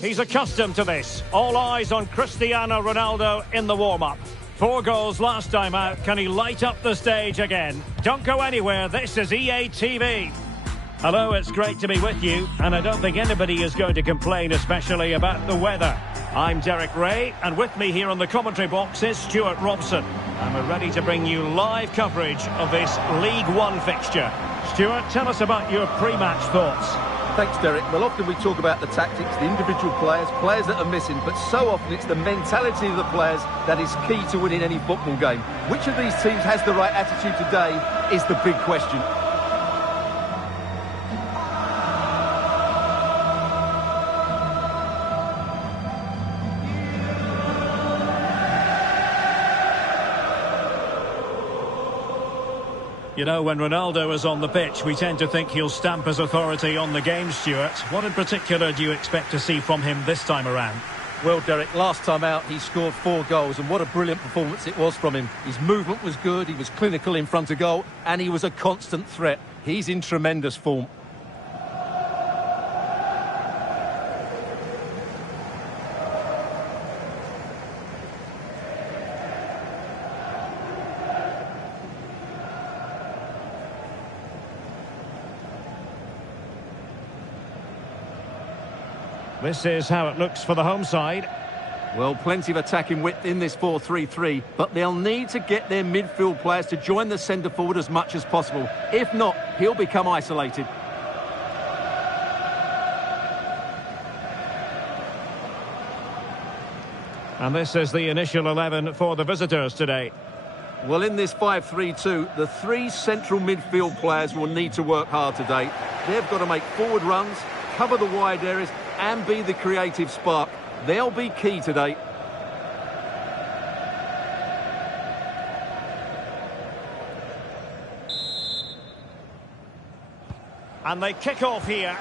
He's accustomed to this. All eyes on Cristiano Ronaldo in the warm-up. 4 goals last time out. Can he light up the stage again? Don't go anywhere. This is EA TV. Hello, it's great to be with you, and I don't think anybody is going to complain, especially about the weather. I'm Derek Ray, and with me here on the commentary box is Stuart Robson. And we're ready to bring you live coverage of this League One fixture. Stuart, tell us about your pre-match thoughts. Thanks, Derek. Well, often we talk about the tactics, the individual players that are missing, but so often it's the mentality of the players that is key to winning any football game. Which of these teams has the right attitude today is the big question. You know, when Ronaldo is on the pitch, we tend to think he'll stamp his authority on the game, Stuart. What in particular do you expect to see from him this time around? Well, Derek, last time out he scored 4 goals, and what a brilliant performance it was from him. His movement was good, he was clinical in front of goal, and he was a constant threat. He's in tremendous form. This is how it looks for the home side. Well, plenty of attacking width in this 4-3-3, but they'll need to get their midfield players to join the centre forward as much as possible. If not, he'll become isolated. And this is the initial 11 for the visitors today. Well, in this 5-3-2, the 3 central midfield players will need to work hard today. They've got to make forward runs, cover the wide areas, and be the creative spark. They'll be key today. And they kick off here.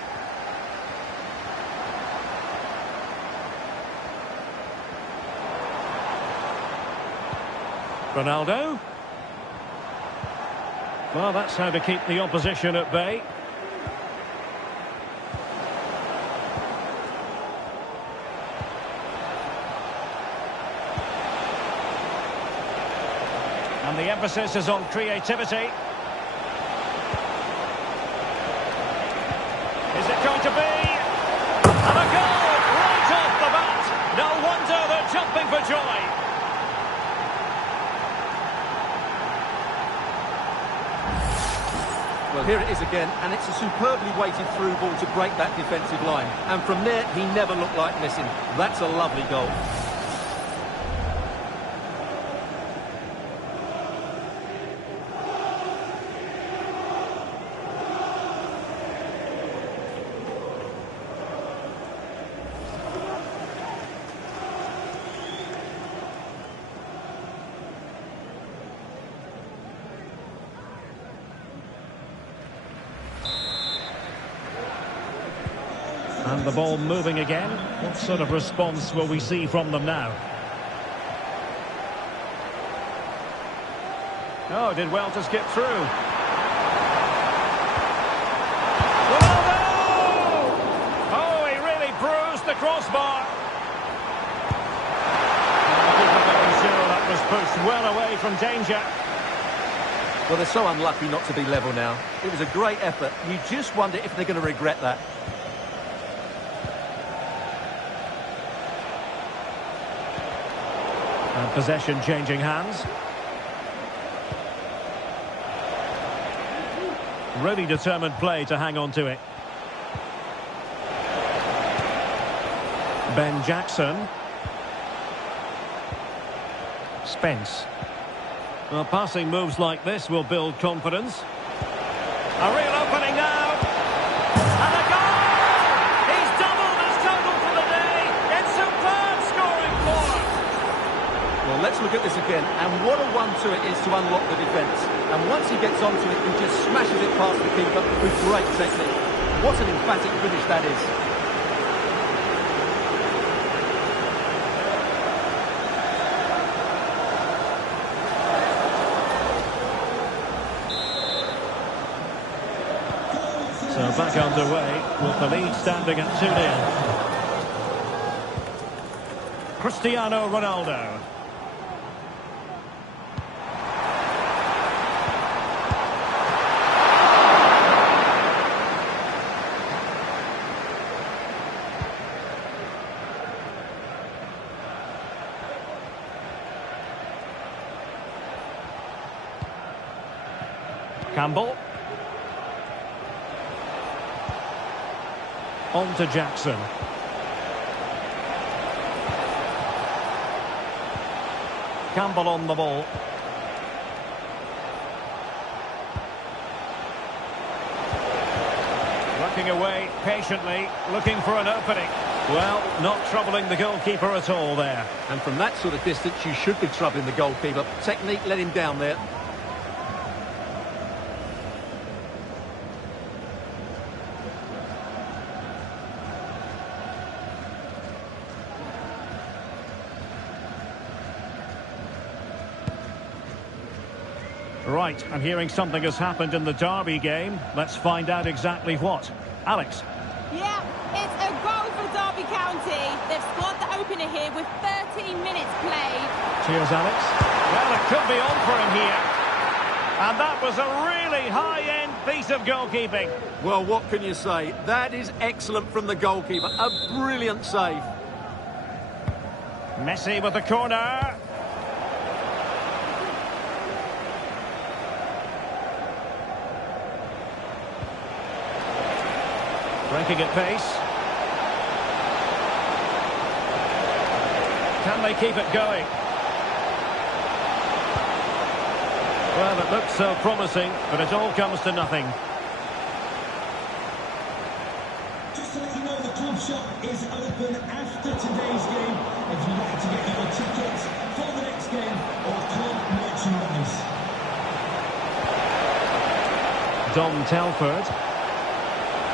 Ronaldo. Well, that's how to keep the opposition at bay. And the emphasis is on creativity. Is it going to be? And a goal right off the bat. No wonder they're jumping for joy. Well, here it is again, and it's a superbly weighted through ball to break that defensive line. And from there, he never looked like missing. That's a lovely goal. And the ball moving again. What sort of response will we see from them now? Oh, did well to skip through. Ronaldo! Oh, he really bruised the crossbar. Making sure that was pushed well away from danger. Well, they're so unlucky not to be level now. It was a great effort. You just wonder if they're going to regret that. And possession changing hands. Really determined play to hang on to it. Ben Jackson. Spence. Well, passing moves like this will build confidence. A real opening now. And a goal! He's doubled his total for the day. It's superb scoring form. Well, let's look at this again. And what a 1-2 it is to unlock the defence. And once he gets onto it, he just smashes it past the keeper with great technique. What an emphatic finish that is. So back underway with the lead standing at 2-0. Cristiano Ronaldo. Campbell. On to Jackson. Campbell on the ball. Working away patiently, looking for an opening. Well, not troubling the goalkeeper at all there. And from that sort of distance, you should be troubling the goalkeeper. Technique let him down there. Right, I'm hearing something has happened in the derby game. Let's find out exactly what. Alex. Yeah, it's a goal for Derby County. They've scored the opener here with 13 minutes played. Cheers, Alex. Well, it could be on for him here. And that was a really high-end piece of goalkeeping. Well, what can you say? That is excellent from the goalkeeper. A brilliant save. Messi with the corner. Breaking at pace. Can they keep it going? Well, it looks so promising, but it all comes to nothing. Just to let you know, the club shop is open after today's game. If you'd like to get your tickets for the next game or club merchandise. Dom Telford.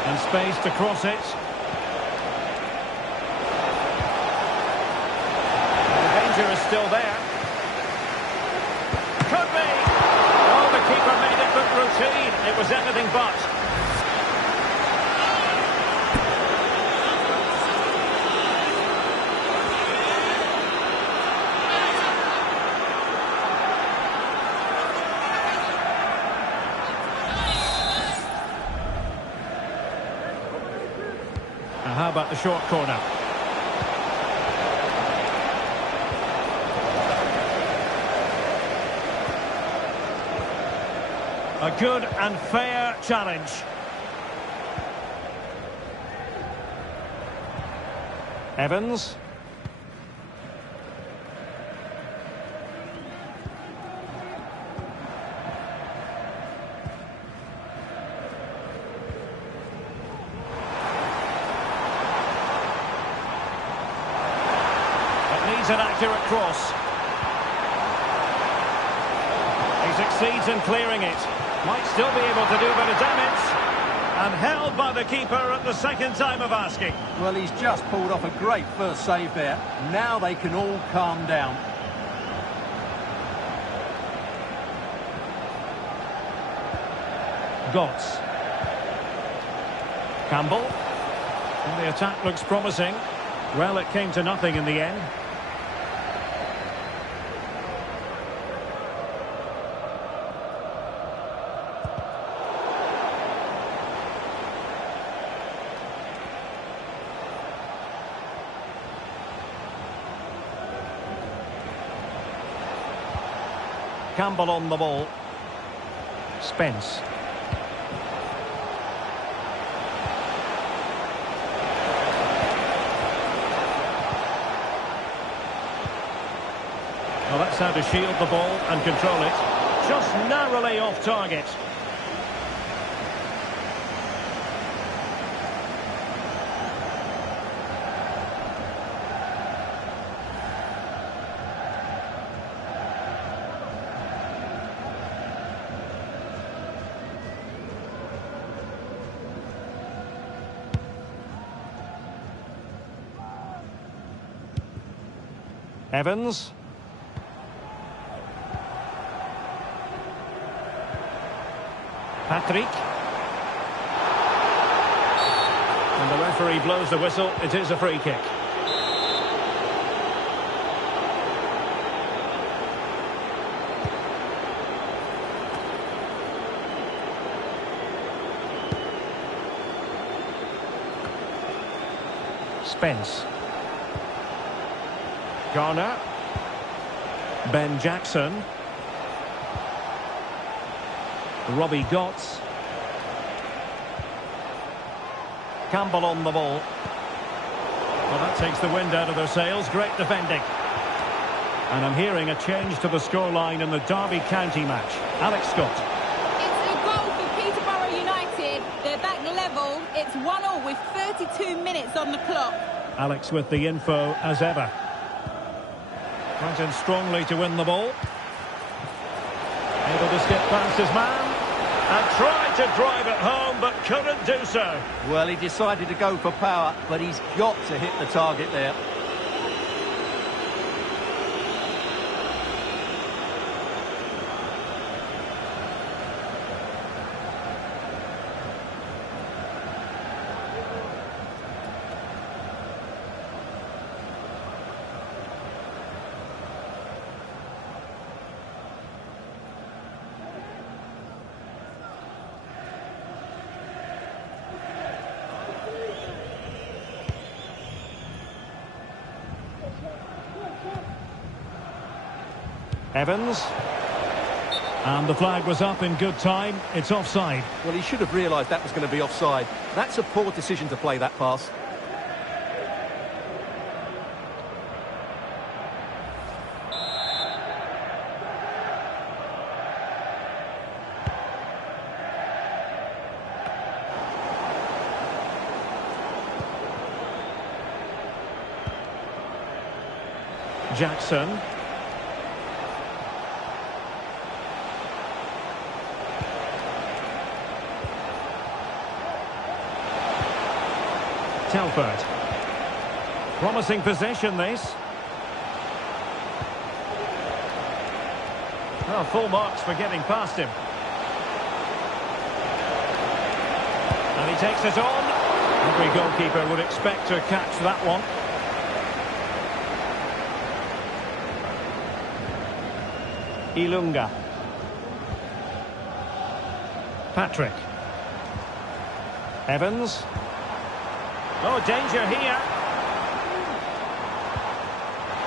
And space to cross it. The danger is still there. Could be! Oh, the keeper made it look routine. It was anything but. How about the short corner? A good and fair challenge. Evans. An accurate cross. He succeeds in clearing it. Might still be able to do a bit of damage. And held by the keeper at the second time of asking. Well, he's just pulled off a great first save there. Now they can all calm down. Gotts. Campbell. And the attack looks promising. Well, it came to nothing in the end. Campbell on the ball. Spence. Well, that's how to shield the ball and control it. Just narrowly off target. Evans. Patrick. And the referee blows the whistle. It is a free kick. Spence. Garner. Ben Jackson. Robbie Gotts. Campbell on the ball. Well, that takes the wind out of their sails. Great defending. And I'm hearing a change to the scoreline in the Derby County match. Alex Scott. It's a goal for Peterborough United. They're back level. It's 1-1 with 32 minutes on the clock. Alex with the info as ever. Went in strongly to win the ball. Able to skip past his man. And tried to drive it home, but couldn't do so. Well, he decided to go for power, but he's got to hit the target there. Evans. And the flag was up in good time. It's offside. Well, he should have realised that was going to be offside. That's a poor decision to play that pass. Jackson. Telford. Promising possession, this. Oh, full marks for getting past him. And he takes it on. Every goalkeeper would expect to catch that one. Ilunga. Patrick. Evans. Oh, danger here.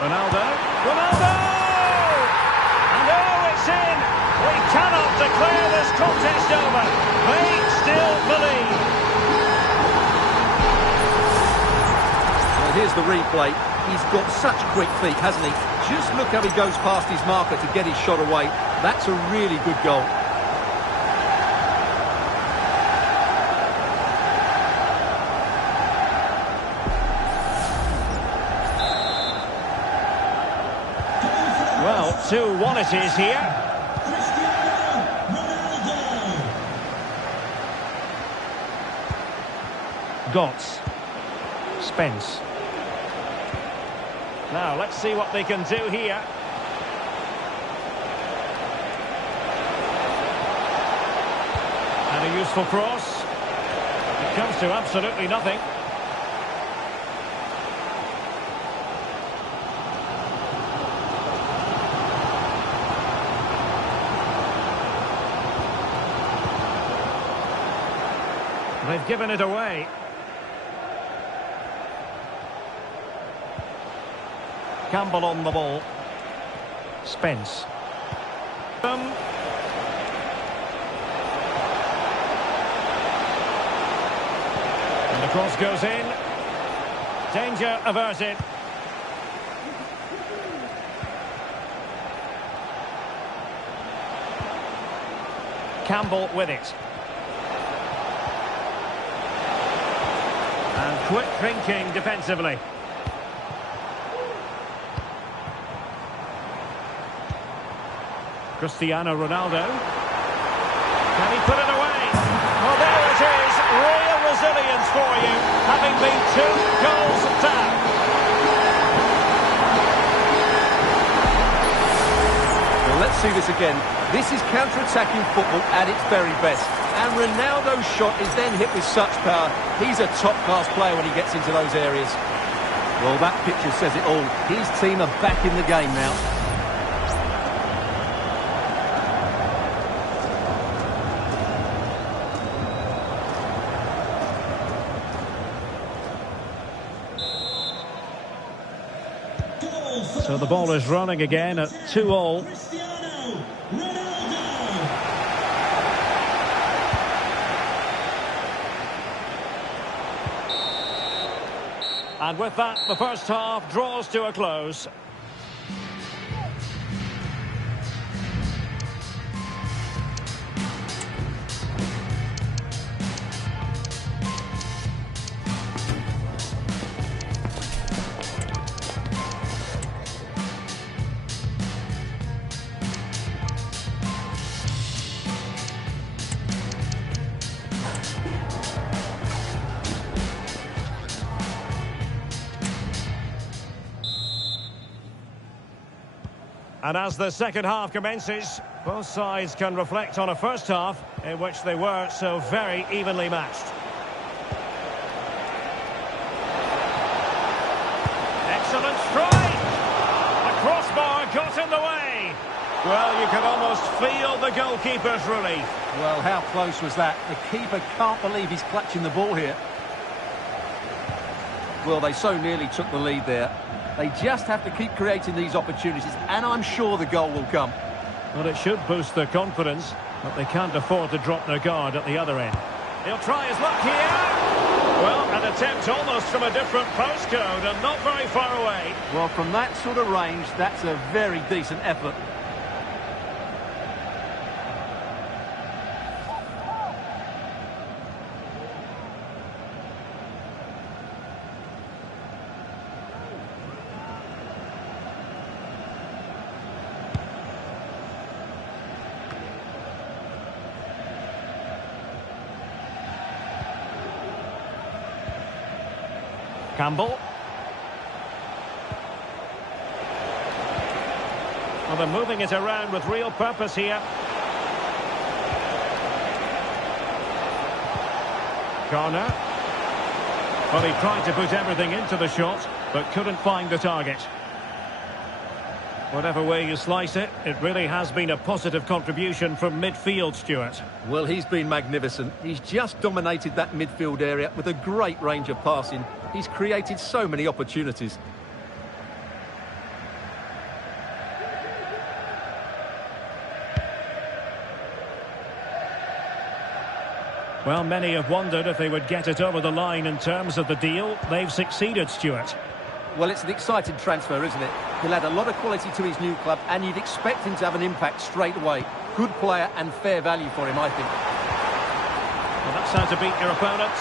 Ronaldo. Ronaldo! And oh, it's in! We cannot declare this contest over. They still believe. Well, here's the replay. He's got such quick feet, hasn't he? Just look how he goes past his marker to get his shot away. That's a really good goal. Well, 2-1 it is here. Gotts. Spence. Now, let's see what they can do here. And a useful cross. It comes to absolutely nothing. They've given it away. Campbell on the ball. Spence. And the cross goes in. Danger averted. Campbell with it. And quick thinking defensively. Cristiano Ronaldo. Can he put it away? Well, there it is. Real resilience for you, having been 2 goals down. Well, let's see this again. This is counter-attacking football at its very best. And Ronaldo's shot is then hit with such power. He's a top-class player when he gets into those areas. Well, that picture says it all. His team are back in the game now. So the ball is running again at 2-all. Cristiano Ronaldo. And with that, the first half draws to a close. And as the second half commences, both sides can reflect on a first half in which they were so very evenly matched. Excellent strike! The crossbar got in the way. Well, you can almost feel the goalkeeper's relief. Well, how close was that? The keeper can't believe he's clutching the ball here. Well, they so nearly took the lead there. They just have to keep creating these opportunities, and I'm sure the goal will come. Well, it should boost their confidence, but they can't afford to drop their guard at the other end. He'll try his luck here. Well, an attempt almost from a different postcode and not very far away. Well, from that sort of range, that's a very decent effort. Campbell. Well, they're moving it around with real purpose here. Corner. Well, he tried to put everything into the shot, but couldn't find the target. Whatever way you slice it, it really has been a positive contribution from midfield, Stuart. Well, he's been magnificent. He's just dominated that midfield area with a great range of passing. He's created so many opportunities. Well, many have wondered if they would get it over the line in terms of the deal. They've succeeded, Stuart. Well, it's an exciting transfer, isn't it? He'll add a lot of quality to his new club, and you'd expect him to have an impact straight away. Good player and fair value for him, I think. Well, that's how to beat your opponent.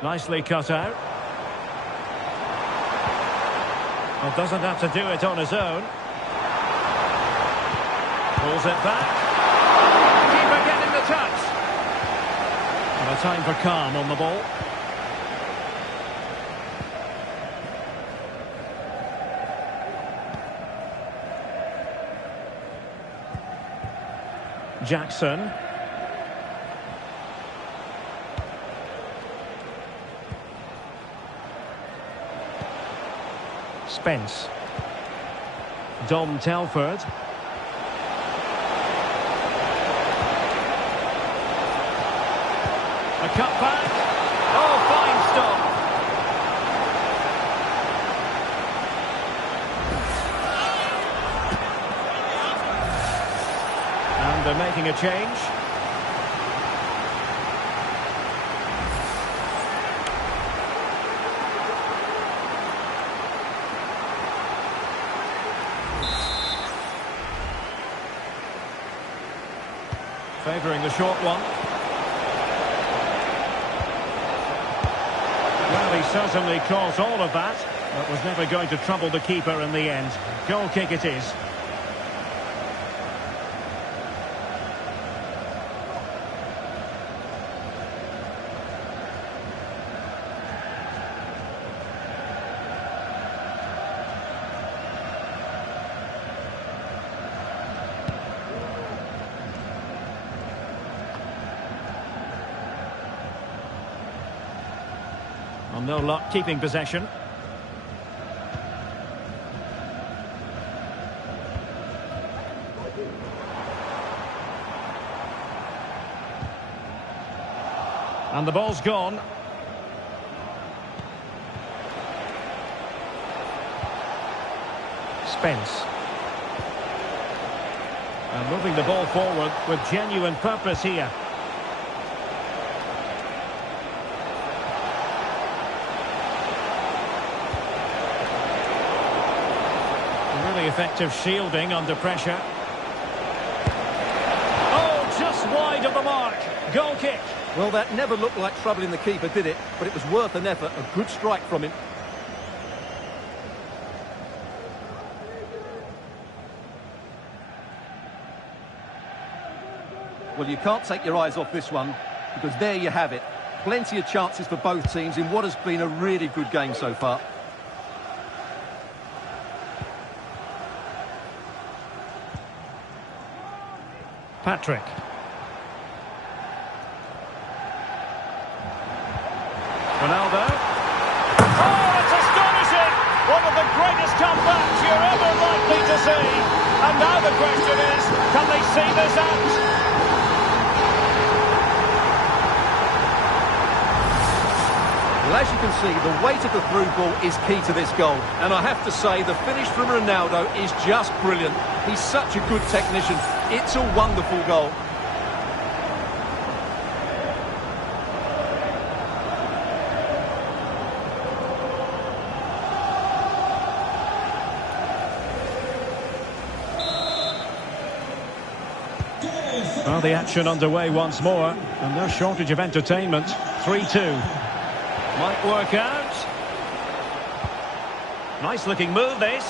Nicely cut out. Well, doesn't have to do it on his own. Pulls it back. Keeper getting the touch. And a time for calm on the ball. Jackson. Spence. Dom Telford. A cut back. Oh, fine stop. And they're making a change. Favouring the short one. Well, he certainly caused all of that, but was never going to trouble the keeper in the end. Goal kick it is. Well, no luck keeping possession. And the ball's gone. Spence. And moving the ball forward with genuine purpose here. Really effective shielding under pressure. Oh, just wide of the mark. Goal kick. Well, that never looked like troubling the keeper, did it? But it was worth an effort. A good strike from him. Well, you can't take your eyes off this one, because there you have it. Plenty of chances for both teams in what has been a really good game so far. Patrick. Ronaldo. Oh, it's astonishing! One of the greatest comebacks you're ever likely to see. And now the question is, can they see this out? Well, as you can see, the weight of the through ball is key to this goal. And I have to say, the finish from Ronaldo is just brilliant. He's such a good technician. It's a wonderful goal. Well, the action underway once more, and no shortage of entertainment. 3-2. Might work out. Nice looking move, this.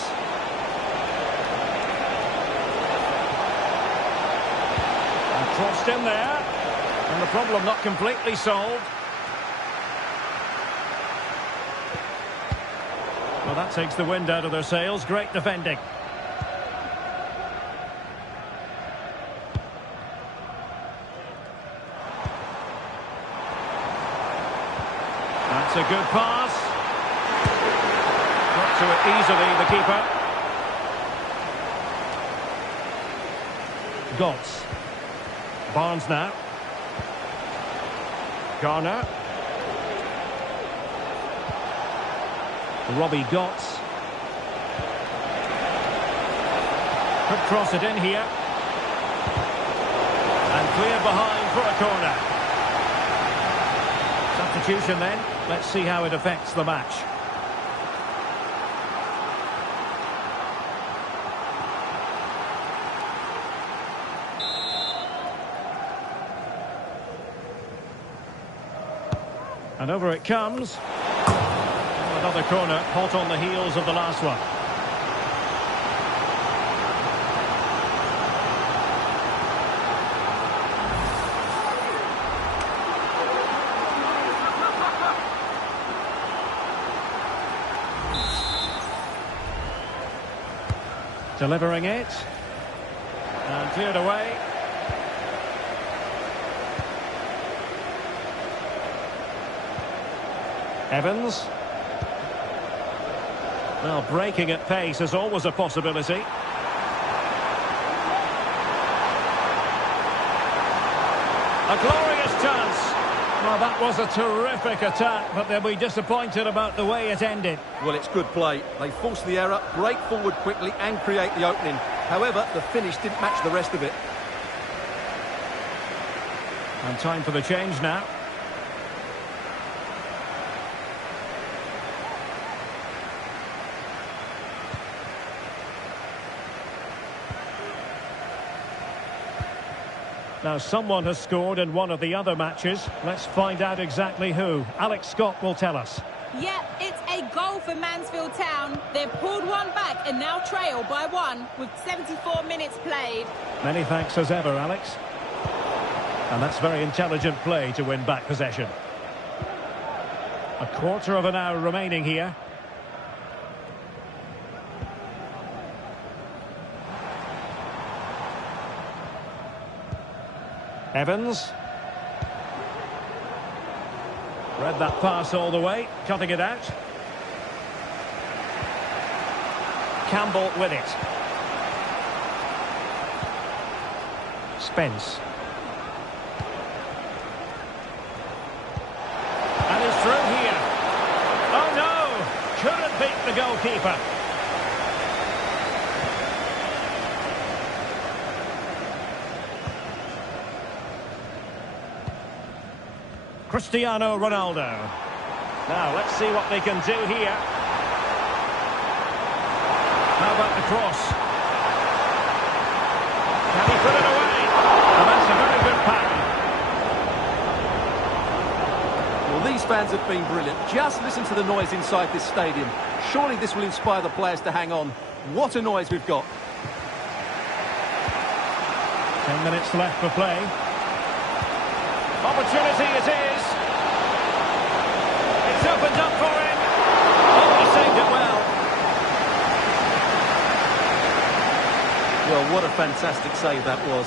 And crossed in there. And the problem not completely solved. Well, that takes the wind out of their sails. Great defending. That's a good pass. Got to it easily, the keeper. Gotts. Barnes now. Garner. Robbie Gotts. Could cross it in here. And clear behind for a corner. Substitution then. Let's see how it affects the match. And over it comes. Another corner, hot on the heels of the last one. Delivering it. And cleared away. Evans. Well, breaking at pace is always a possibility. A glorious chance. Well, that was a terrific attack, but they'll be disappointed about the way it ended. Well, it's good play. They force the error, break forward quickly and create the opening. However, the finish didn't match the rest of it. And time for the change now. Now, someone has scored in one of the other matches. Let's find out exactly who. Alex Scott will tell us. Yeah, it's a goal for Mansfield Town. They've pulled one back and now trail by one with 74 minutes played. Many thanks as ever, Alex. And that's very intelligent play to win back possession. A quarter of an hour remaining here. Evans. Read that pass all the way, cutting it out. Campbell with it. Spence. goalkeeper. Cristiano Ronaldo. Now, let's see what they can do here. How about the cross? Can he put it away? And that's a very good parry. Well, these fans have been brilliant. Just listen to the noise inside this stadium. Surely this will inspire the players to hang on. What a noise we've got. 10 minutes left for play. Opportunity it is. It's opened up for him. Oh, he saved it well. Well, what a fantastic save that was.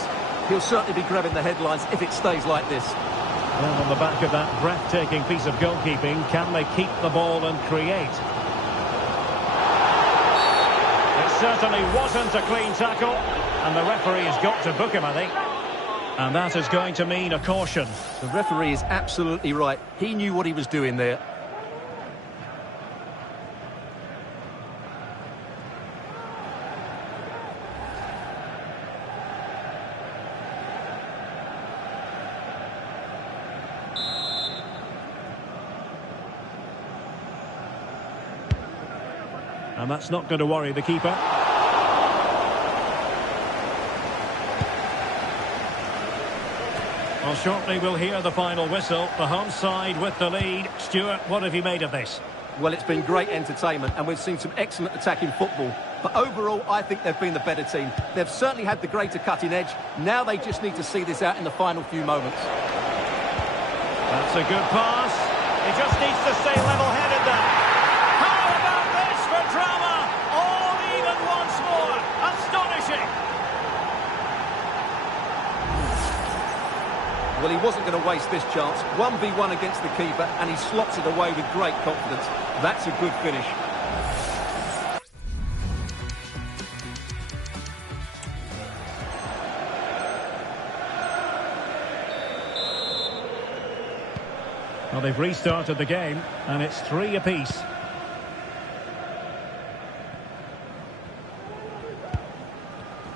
He'll certainly be grabbing the headlines if it stays like this. Well, on the back of that breathtaking piece of goalkeeping, can they keep the ball and create? It certainly wasn't a clean tackle, and the referee has got to book him, I think. And that is going to mean a caution. The referee is absolutely right. He knew what he was doing there. And that's not going to worry the keeper. Well, shortly we'll hear the final whistle. The home side with the lead. Stuart, what have you made of this? Well, it's been great entertainment and we've seen some excellent attacking football. But overall, I think they've been the better team. They've certainly had the greater cutting edge. Now they just need to see this out in the final few moments. That's a good pass. He just needs to stay level-headed there. How about this for drama? All even once more. Astonishing. Well, he wasn't going to waste this chance. 1v1 against the keeper, and he slots it away with great confidence. That's a good finish. Well, they've restarted the game, and it's 3 apiece.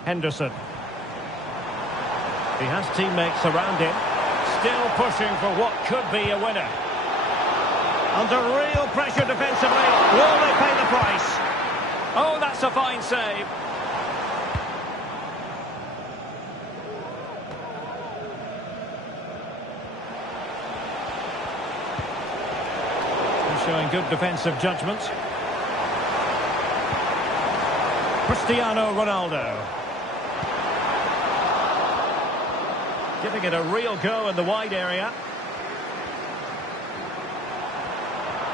Henderson. He has teammates around him. Still pushing for what could be a winner. Under real pressure defensively. Will they pay the price? Oh, that's a fine save. They're showing good defensive judgment. Cristiano Ronaldo. Giving it a real go in the wide area.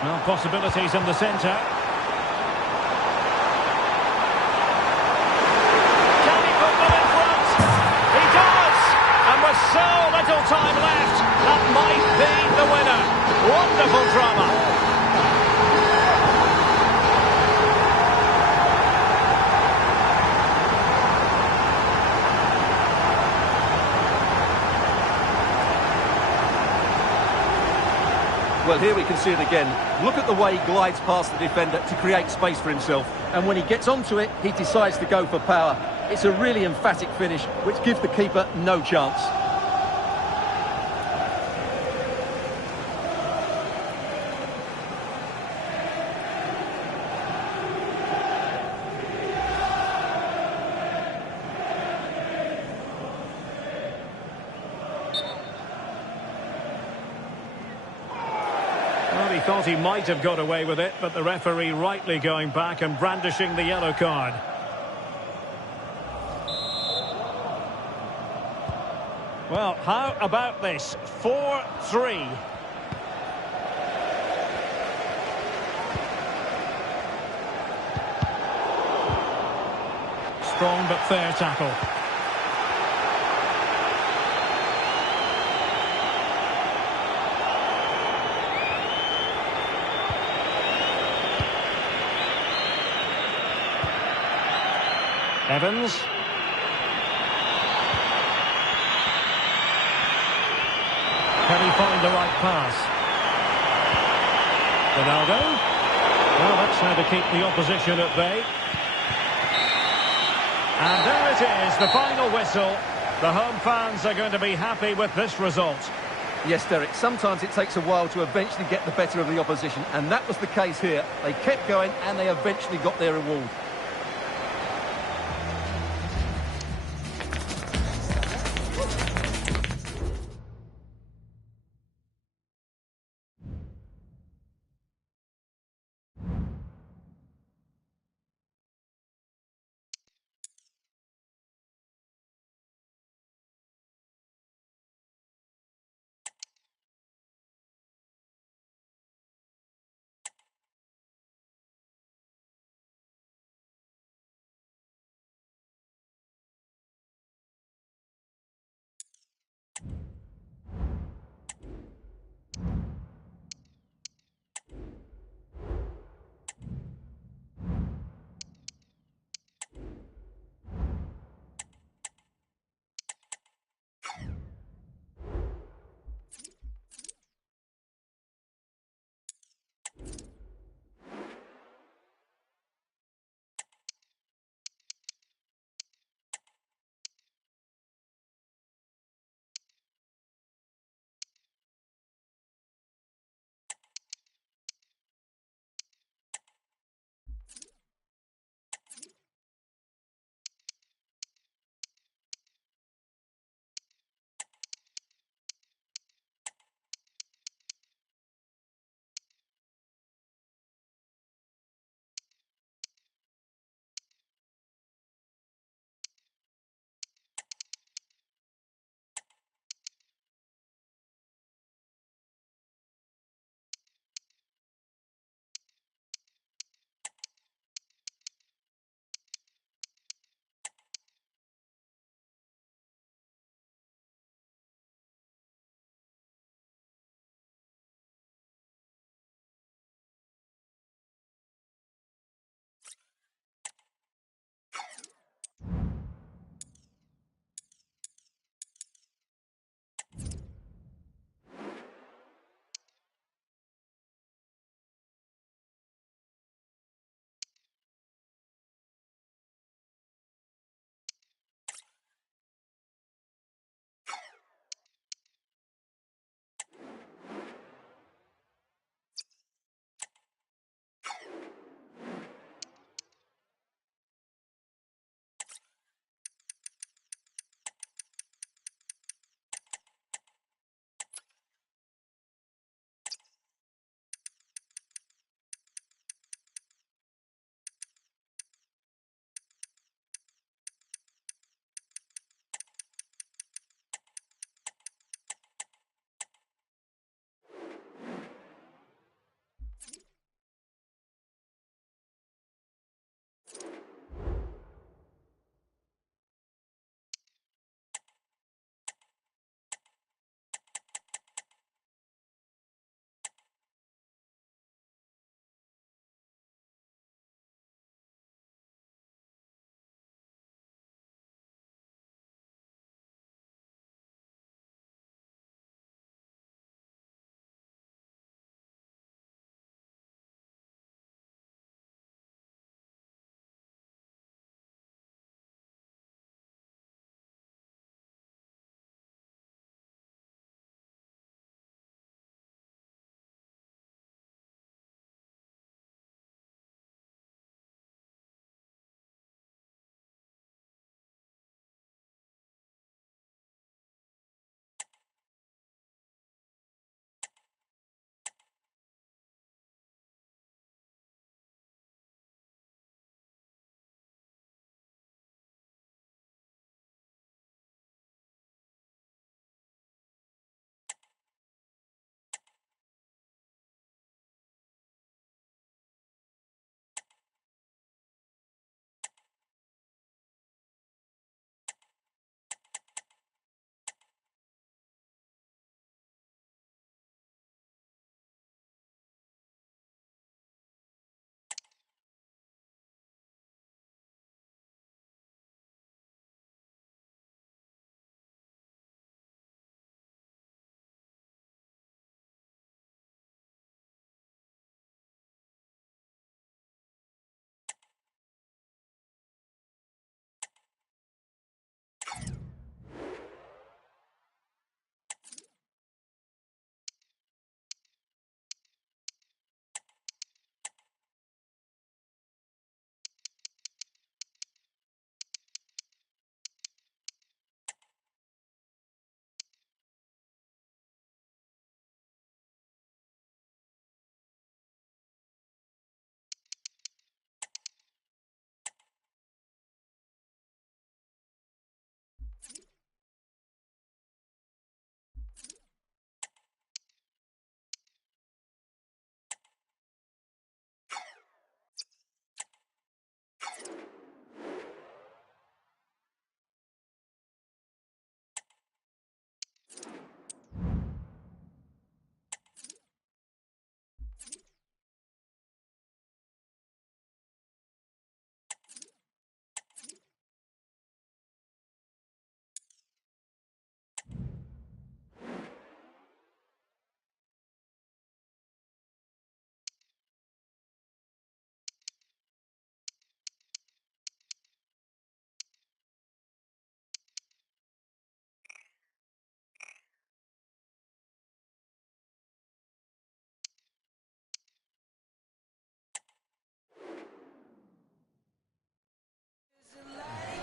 No possibilities in the centre. Can he put them in front? He does! And with so little time left, that might be the winner. Wonderful drama. Well, here we can see it again. Look at the way he glides past the defender to create space for himself. And when he gets onto it, he decides to go for power. It's a really emphatic finish, which gives the keeper no chance. Well, he thought he might have got away with it, but the referee rightly going back and brandishing the yellow card. Well, how about this? 4-3. Strong but fair tackle. Evans. Can he find the right pass? Ronaldo. Well, that's how to keep the opposition at bay. And there it is, the final whistle. The home fans are going to be happy with this result. Yes, Derek, sometimes it takes a while to eventually get the better of the opposition, and that was the case here. They kept going and they eventually got their reward.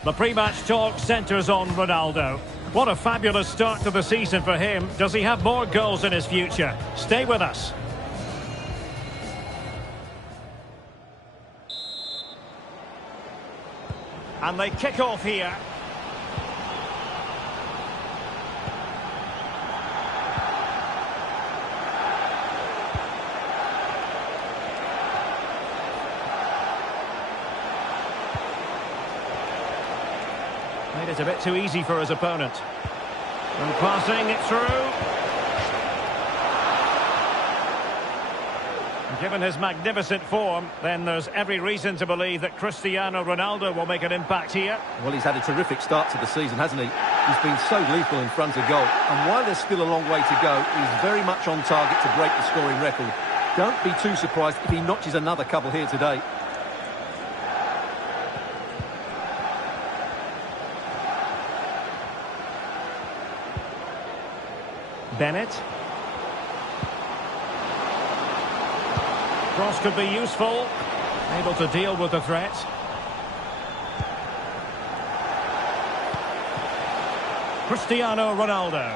The pre-match talk centres on Ronaldo. What a fabulous start to the season for him. Does he have more goals in his future? Stay with us. And they kick off here. Made it a bit too easy for his opponent. And passing it through. Given his magnificent form, then there's every reason to believe that Cristiano Ronaldo will make an impact here. Well, he's had a terrific start to the season, hasn't he? He's been so lethal in front of goal. And while there's still a long way to go, he's very much on target to break the scoring record. Don't be too surprised if he notches another couple here today. Bennett. Cross could be useful. Able to deal with the threat. Cristiano Ronaldo.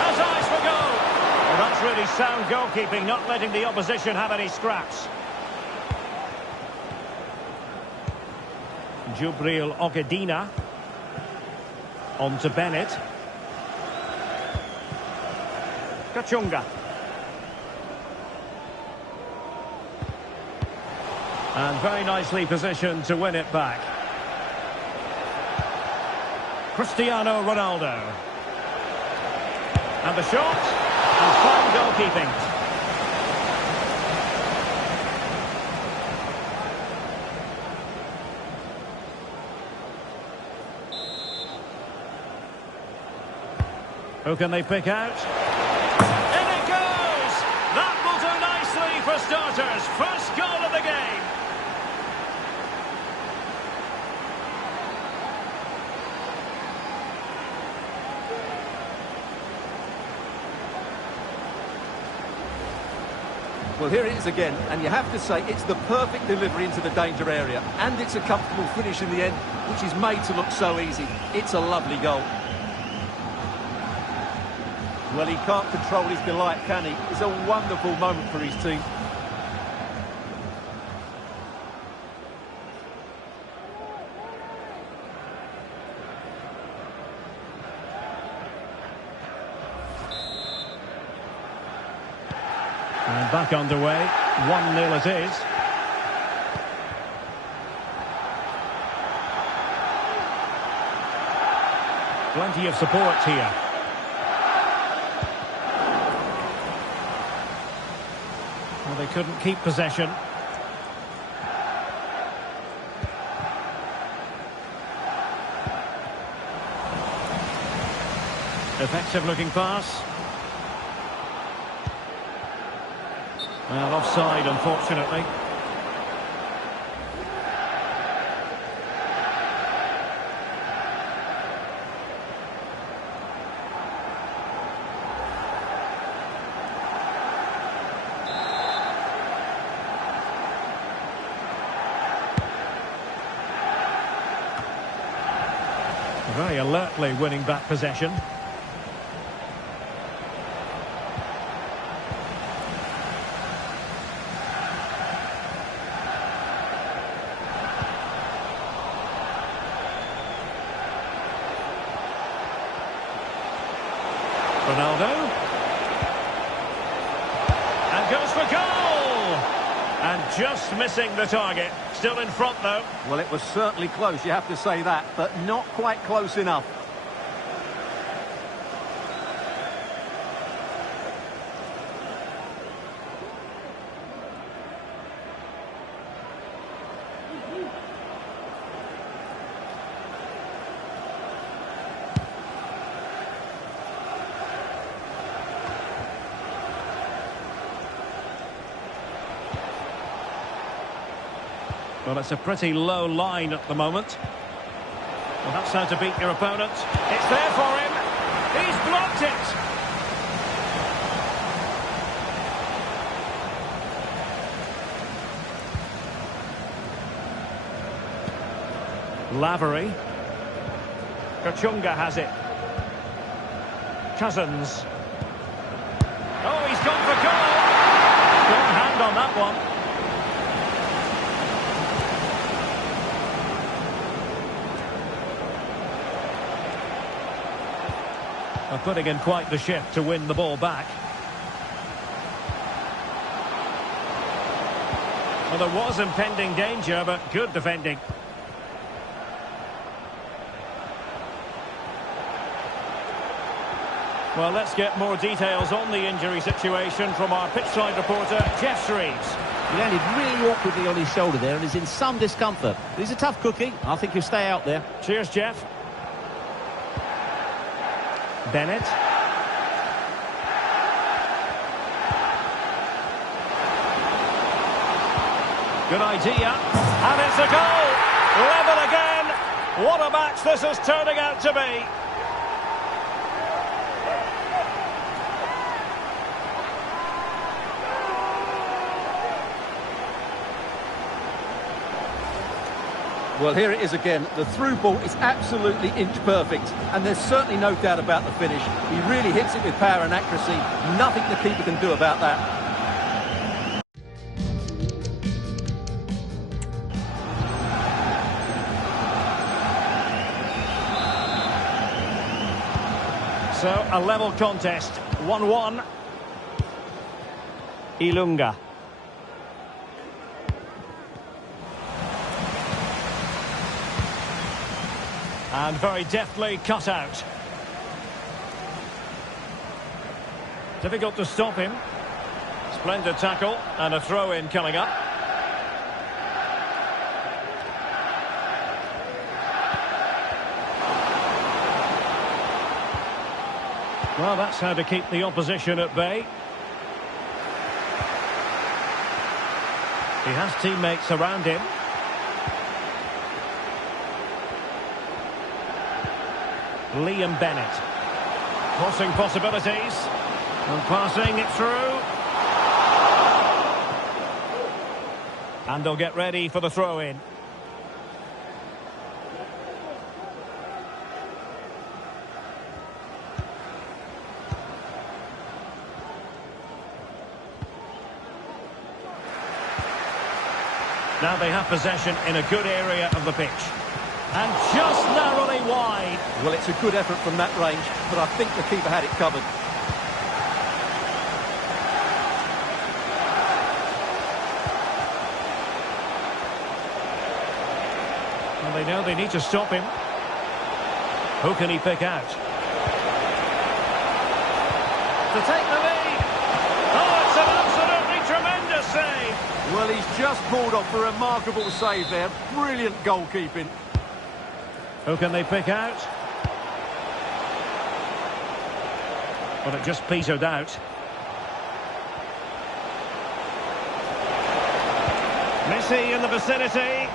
Has eyes for goal. Well, that's really sound goalkeeping, not letting the opposition have any scraps. Jubril Ogedina. On to Bennett. Kachunga. And very nicely positioned to win it back. Cristiano Ronaldo. And the shot. And fine goalkeeping. Who can they pick out? In it goes! That will do nicely for starters. First goal of the game. Well, here it is again, and you have to say it's the perfect delivery into the danger area. And it's a comfortable finish in the end, which is made to look so easy. It's a lovely goal. Well, he can't control his delight, can he? It's a wonderful moment for his team. And back underway. 1-0 it is. Plenty of support here. Well, they couldn't keep possession. Effective looking pass. Well, offside, unfortunately. Very alertly winning back possession. Ronaldo. And goes for goal! And just missing the target. Still in front, though. Well, it was certainly close, you have to say that, but not quite close enough. Well, it's a pretty low line at the moment. Well, that's how to beat your opponent. It's there for him. He's blocked it. Lavery. Kachunga has it. Cousins. Oh, he's gone for goal. Strong hand on that one. They're putting in quite the shift to win the ball back. Well, there was impending danger, but good defending. Well, let's get more details on the injury situation from our pitchside reporter, Jeff Shreves. He landed really awkwardly on his shoulder there and is in some discomfort. He's a tough cookie. I think he'll stay out there. Cheers, Jeff. Bennett. Good idea. And it's a goal. Level again. What a match this is turning out to be. Well, here it is again. The through ball is absolutely inch perfect, and there's certainly no doubt about the finish. He really hits it with power and accuracy. Nothing the keeper can do about that. So, a level contest. 1-1. Ilunga. And very deftly cut out. Difficult to stop him. Splendid tackle and a throw-in coming up. Well, that's how to keep the opposition at bay. He has teammates around him. Liam Bennett. Crossing possibilities. And passing it through. And they'll get ready for the throw-in. Now they have possession in a good area of the pitch. And just narrowly wide. Well, it's a good effort from that range, but I think the keeper had it covered. Well, they know they need to stop him. Who can he pick out? To take the lead. Oh, it's an absolutely tremendous save. Well, he's just pulled off a remarkable save there. Brilliant goalkeeping. Who can they pick out? Well, it just petered out. Messi in the vicinity.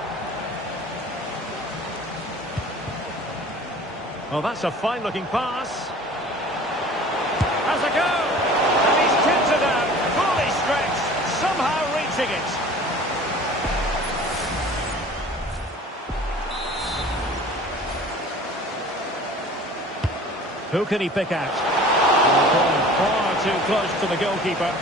Oh, that's a fine-looking pass. Has a go. And he's kept it out. Fully stretched. Somehow reaching it. Who can he pick out? Far too close to the goalkeeper.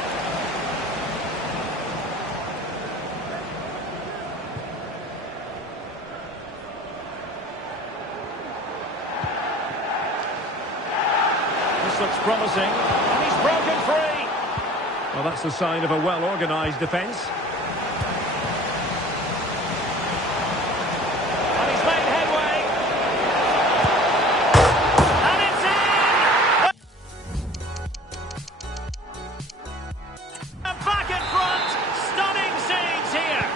This looks promising. And he's broken free. Well, that's the sign of a well-organised defence. And he's made headway. And it's in! And back in front. Stunning scenes here.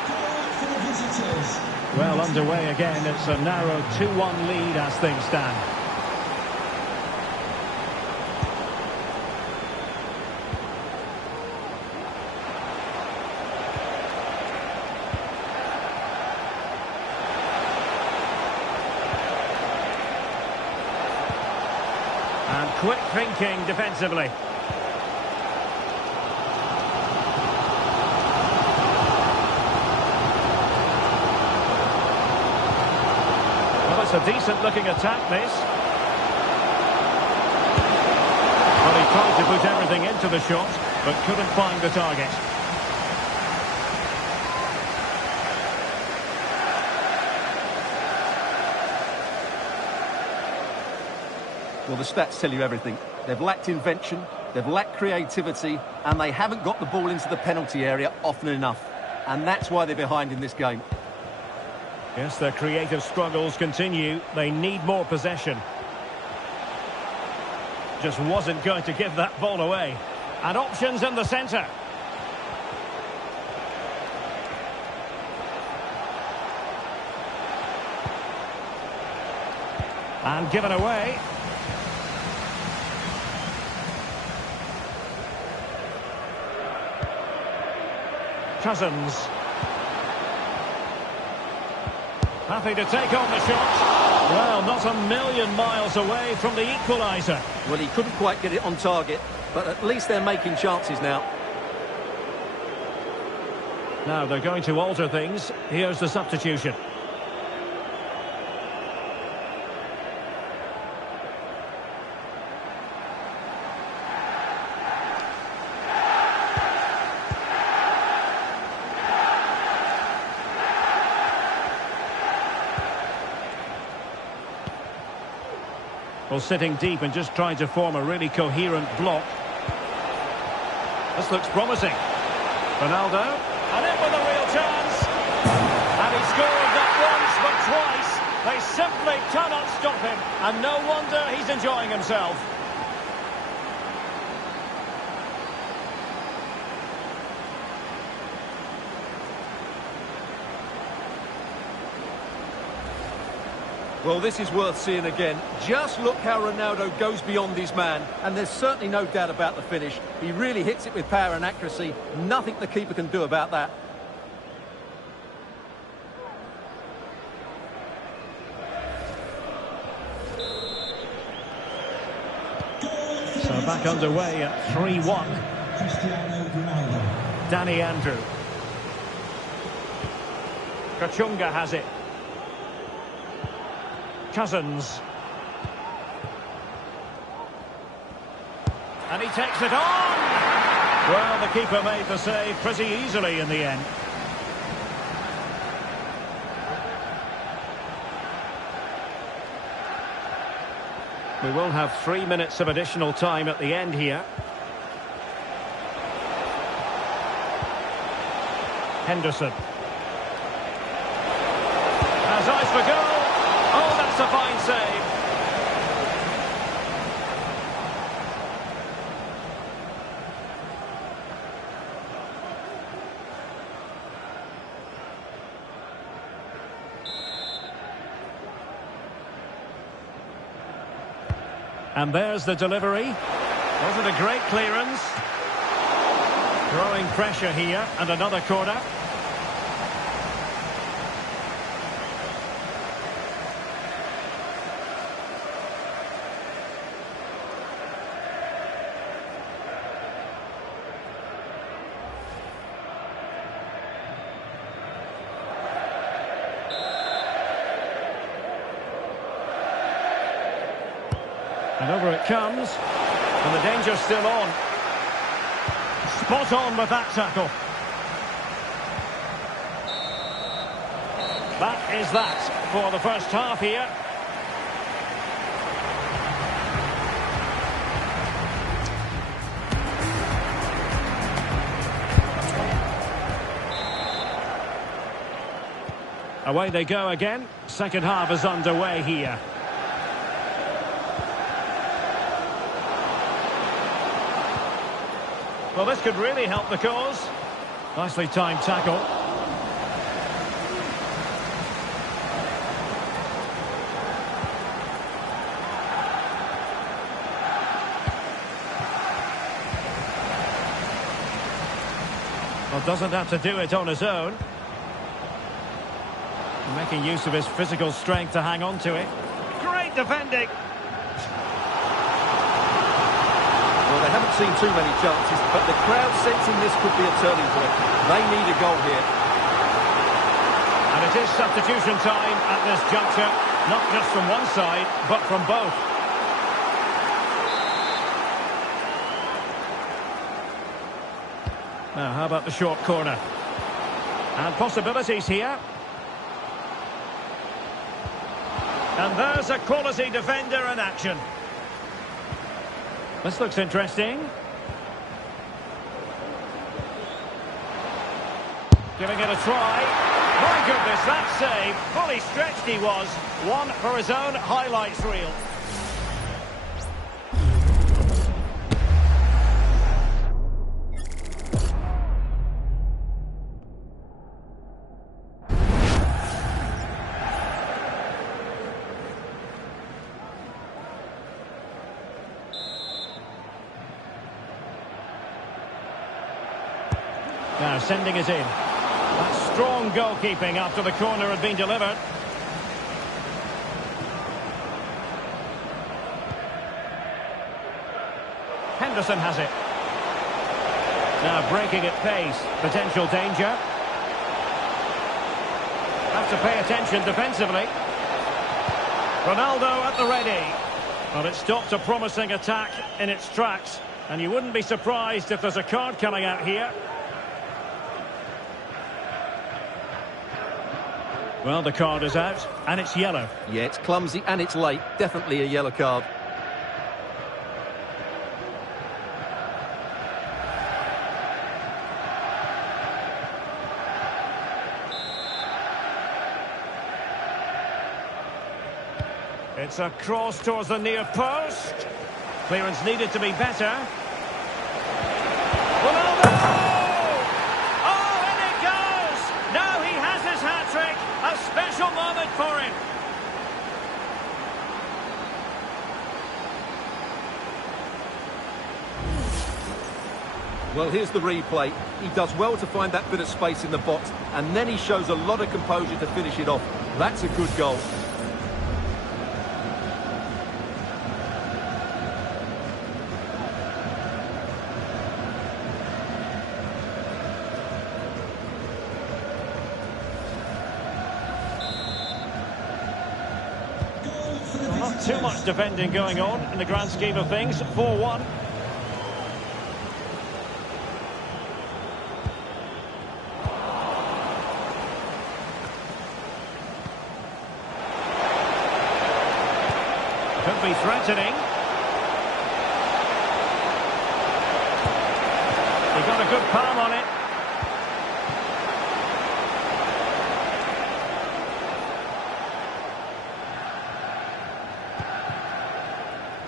For the visitors. Well, underway again. It's a narrow 2-1 lead as things stand. And quick thinking defensively. it's a decent-looking attack, this. Well, he tried to put everything into the shot, but couldn't find the target. Well, the stats tell you everything. They've lacked invention, they've lacked creativity, and they haven't got the ball into the penalty area often enough. And that's why they're behind in this game. Yes, their creative struggles continue. They need more possession. Just wasn't going to give that ball away. And options in the centre. And given away. Cousins. Happy to take on the shot. Well, not a million miles away from the equaliser. Well, he couldn't quite get it on target, but at least they're making chances now. Now they're going to alter things. Here's the substitution. Well, sitting deep and just trying to form a really coherent block. This looks promising. Ronaldo, and in with a real chance. And he scored not once, but twice. They simply cannot stop him. And no wonder he's enjoying himself. Well, this is worth seeing again. Just look how Ronaldo goes beyond his man, and there's certainly no doubt about the finish. He really hits it with power and accuracy. Nothing the keeper can do about that. So back underway at 3-1. Cristiano Ronaldo. Danny Andrew. Kachunga has it. Cousins. And he takes it on! Well, the keeper made the save pretty easily in the end. We will have 3 minutes of additional time at the end here. Henderson. Has eyes for goal. Oh, that's a fine save. And there's the delivery. Wasn't a great clearance. Growing pressure here, and another corner. And over it comes, and the danger's still on. Spot on with that tackle. That is that for the first half here. Away they go again. Second half is underway here. Well, this could really help the cause. Nicely timed tackle. Well, doesn't have to do it on his own. Making use of his physical strength to hang on to it. Great defending. Well, they haven't seen too many chances, but the crowd sensing this could be a turning point. They need a goal here. And it is substitution time at this juncture. Not just from one side, but from both. Now, how about the short corner? And possibilities here. And there's a quality defender in action. This looks interesting. Giving it a try. My goodness, that save. Fully stretched he was. One for his own highlights reel. Now sending it in. That's strong goalkeeping after the corner had been delivered. Henderson has it. Now breaking at pace. Potential danger. Have to pay attention defensively. Ronaldo at the ready. Well, it stopped a promising attack in its tracks. And you wouldn't be surprised if there's a card coming out here. Well, the card is out, and it's yellow. Yeah, it's clumsy and it's late. Definitely a yellow card. It's a cross towards the near post. Clearance needed to be better. Ronaldo! Oh, and it goes! Now he has his hat-trick. A special moment for him. Well, here's the replay. He does well to find that bit of space in the box, and then he shows a lot of composure to finish it off. That's a good goal. Not too much defending going on in the grand scheme of things. 4-1. Could be threatening. He got a good palm on it.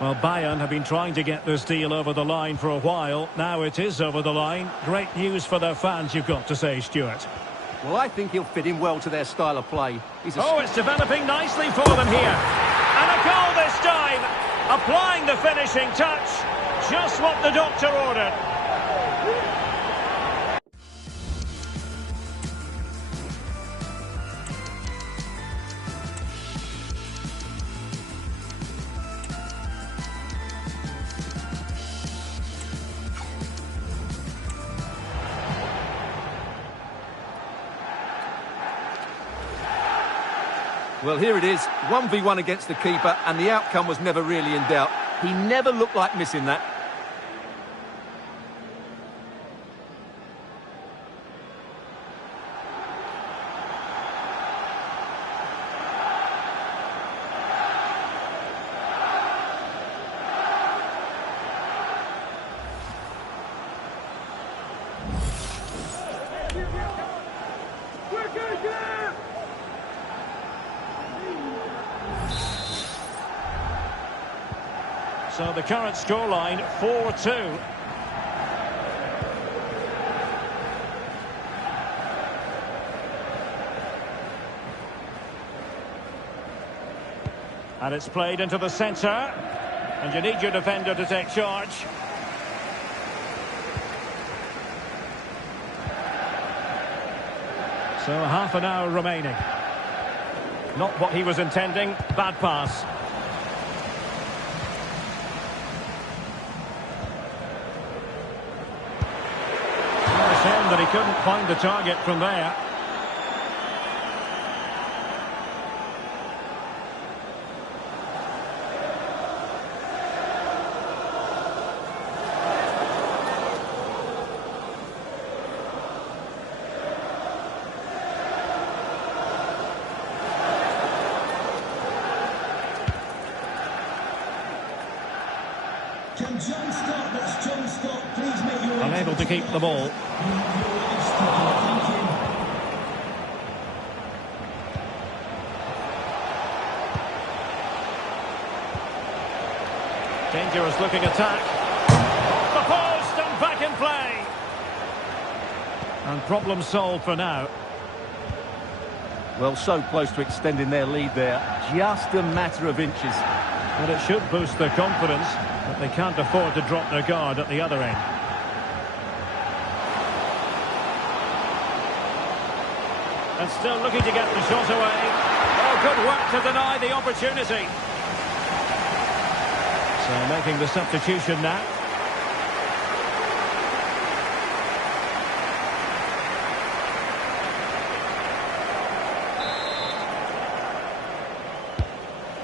Well, Bayern have been trying to get this deal over the line for a while. Now it is over the line. Great news for their fans, you've got to say, Stuart. Well, I think he'll fit in well to their style of play. Oh, it's developing nicely for them here. And a goal this time. Applying the finishing touch. Just what the doctor ordered. Well, here it is, 1v1 against the keeper, and the outcome was never really in doubt. He never looked like missing that. So the current scoreline, 4-2. And it's played into the centre. And you need your defender to take charge. So half an hour remaining. Not what he was intending. Bad pass. Shame that he couldn't find the target from there. Can John stop? That's John stop. Please make your way Unable to keep the ball. Thank you. Dangerous looking attack. Off the post and back in play. And problem solved for now. Well, so close to extending their lead there. Just a matter of inches. But it should boost their confidence, but they can't afford to drop their guard at the other end. And still looking to get the shot away. Oh, good work to deny the opportunity. So making the substitution now.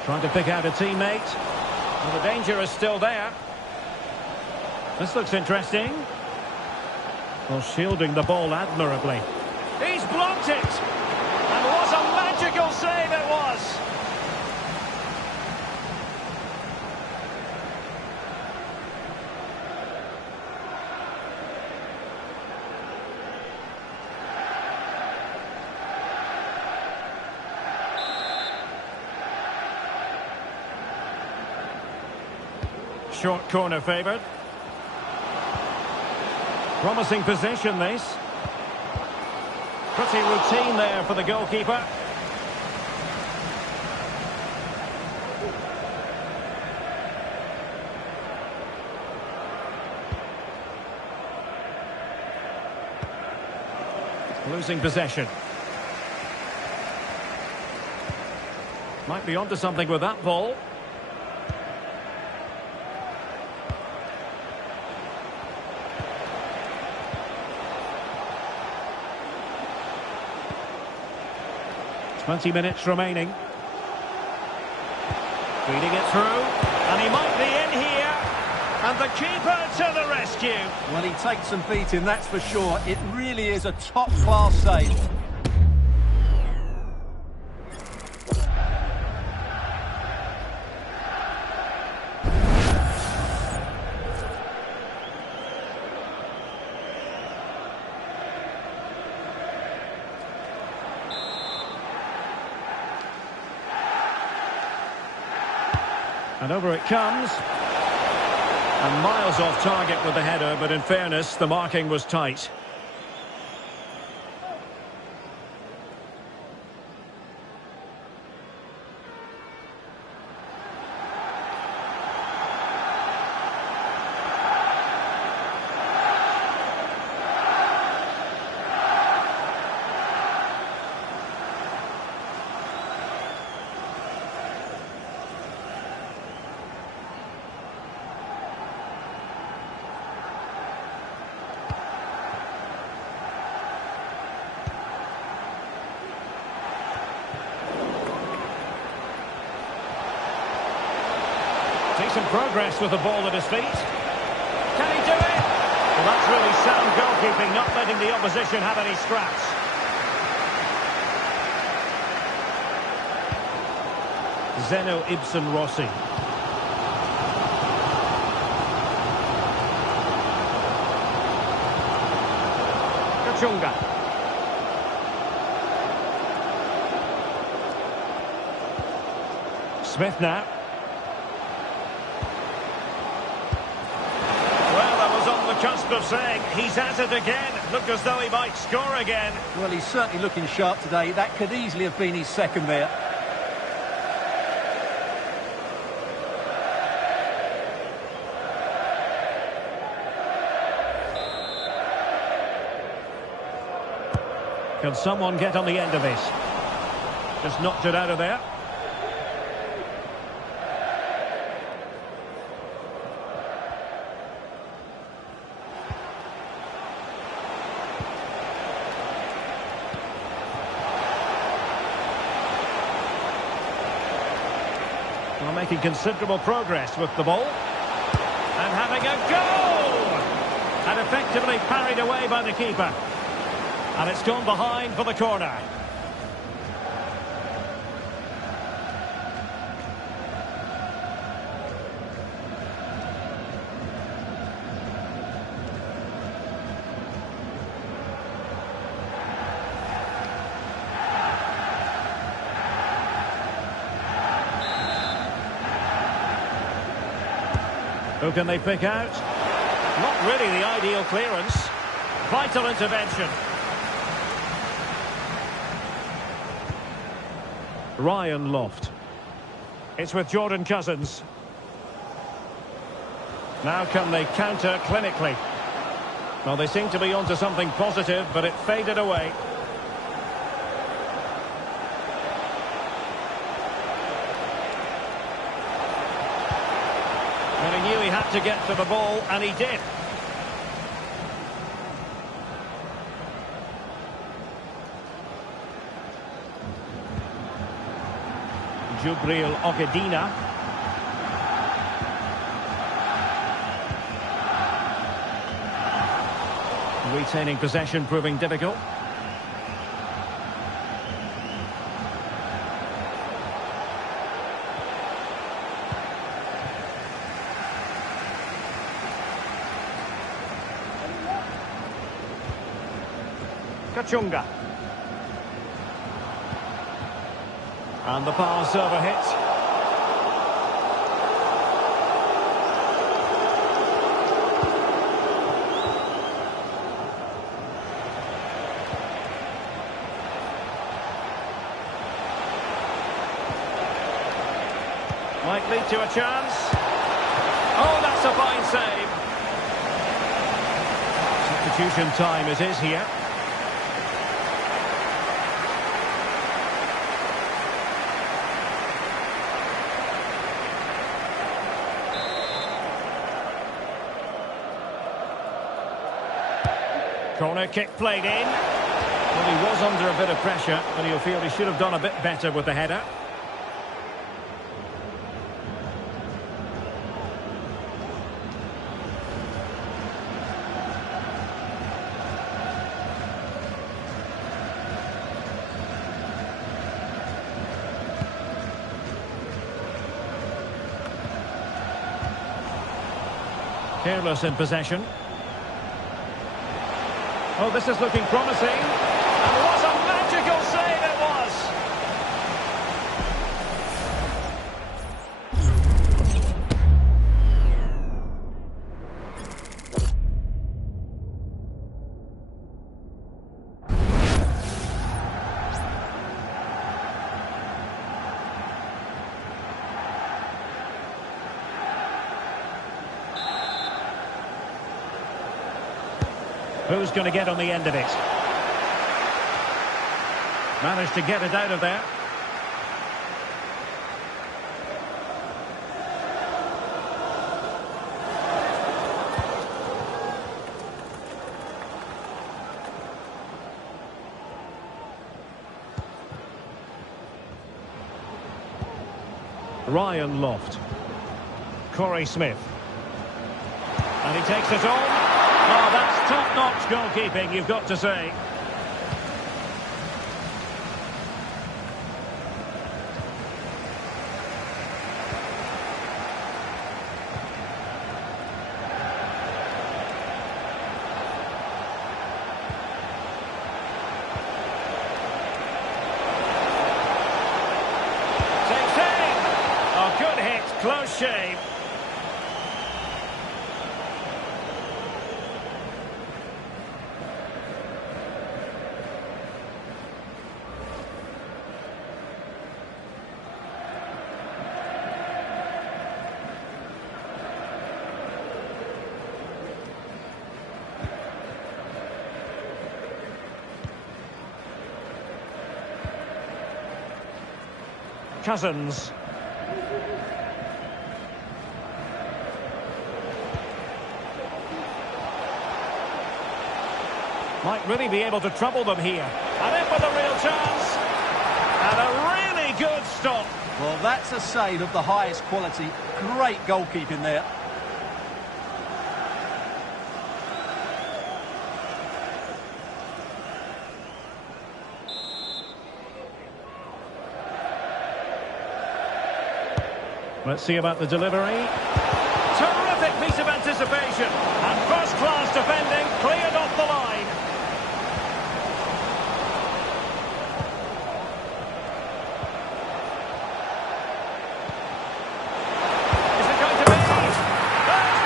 Trying to pick out a teammate. Well, the danger is still there. This looks interesting. Well, shielding the ball admirably. He's blocked it! And what a magical save it was! Short corner favoured. Promising position, this. Pretty routine there for the goalkeeper. Losing possession. Might be onto something with that ball. Twenty minutes remaining. Feeding it through. And he might be in here. And the keeper to the rescue. Well, he takes some beating, that's for sure. It really is a top-class save. And over it comes. And miles off target with the header, but in fairness, the marking was tight. Decent progress with the ball at his feet. Can he do it? Well, that's really sound goalkeeping, not letting the opposition have any scraps. Zeno Ibsen Rossi. Kachunga. Smith now. Well, that was on the cusp of saying he's at it again. Looked as though he might score again. Well, he's certainly looking sharp today. That could easily have been his second there. Can someone get on the end of this? Just knocked it out of there. Well, making considerable progress with the ball. And having a goal! And effectively parried away by the keeper. And it's gone behind for the corner. Who can they pick out? Not really the ideal clearance. Vital intervention. Ryan Loft. It's with Jordan Cousins. Now can they counter clinically? Well, they seem to be onto something positive, but it faded away. And he knew he had to get to the ball, and he did. Jubril Ogedina. Retaining possession proving difficult. Kachunga. And the pass overhit. Might lead to a chance. Oh, that's a fine save. Substitution time it is here. Corner kick played in. Well, he was under a bit of pressure, but he'll feel he should have done a bit better with the header. Careless in possession. Oh, this is looking promising. And what a magical save it was! Who's going to get on the end of it? Managed to get it out of there. Ryan Loft. Corey Smith. And he takes it on. Oh, that's top-notch goalkeeping, you've got to say. Takes aim. Oh, good hit, close shave. Cousins. Might really be able to trouble them here. And in with a real chance. And a really good stop. Well, that's a save of the highest quality. Great goalkeeping there. Let's see about the delivery. Terrific piece of anticipation. And first-class defending, cleared off the line. Is it going to be? That's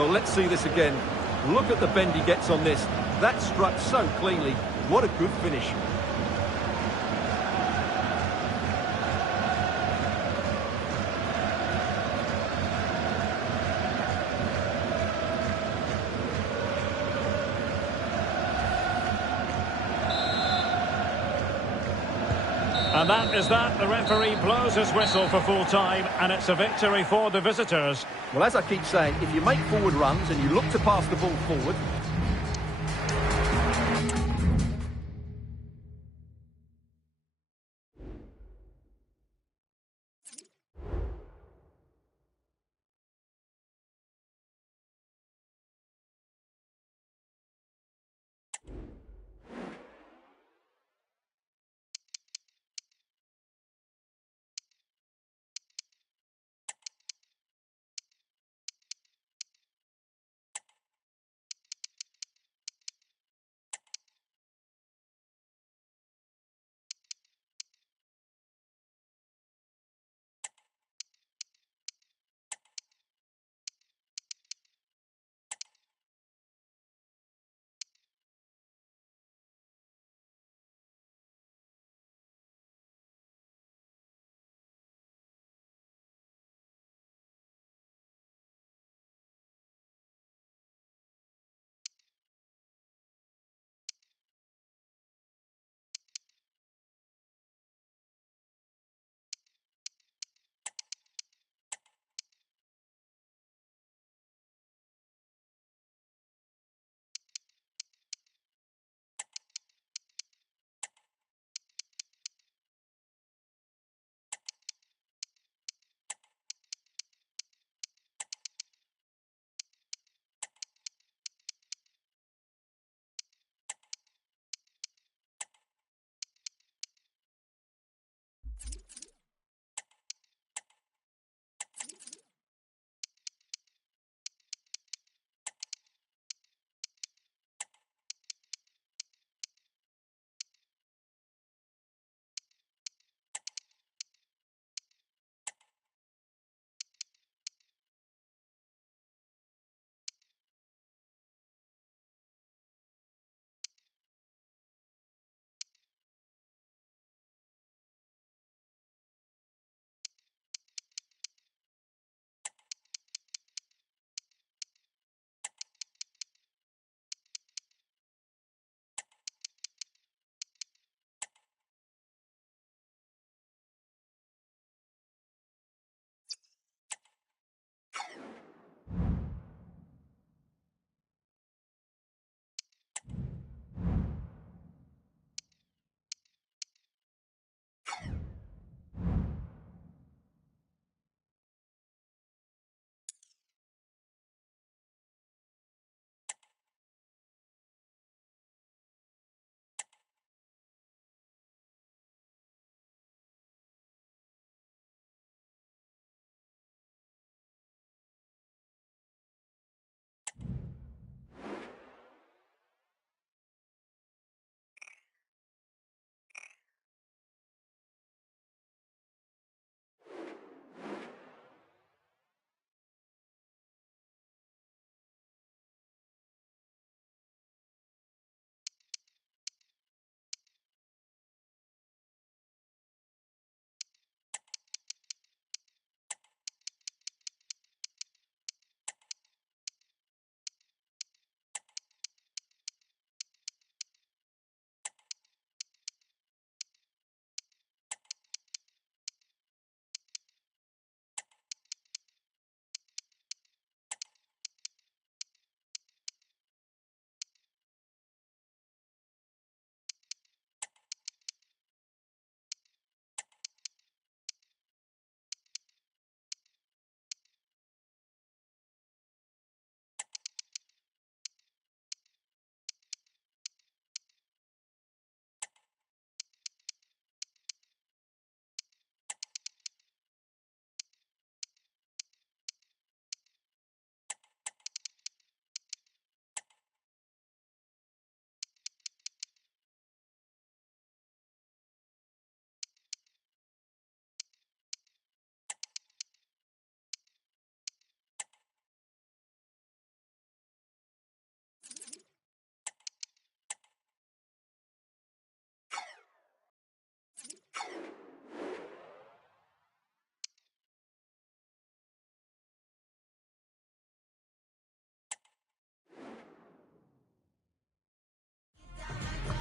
Well, let's see this again. Look at the bend he gets on this. That struck so cleanly. What a good finish. And that is that. The referee blows his whistle for full time, and it's a victory for the visitors. Well, as I keep saying, if you make forward runs and you look to pass the ball forward,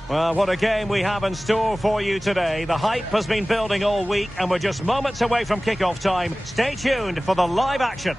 Well, what a game we have in store for you today. The hype has been building all week and we're just moments away from kick-off time. Stay tuned for the live action.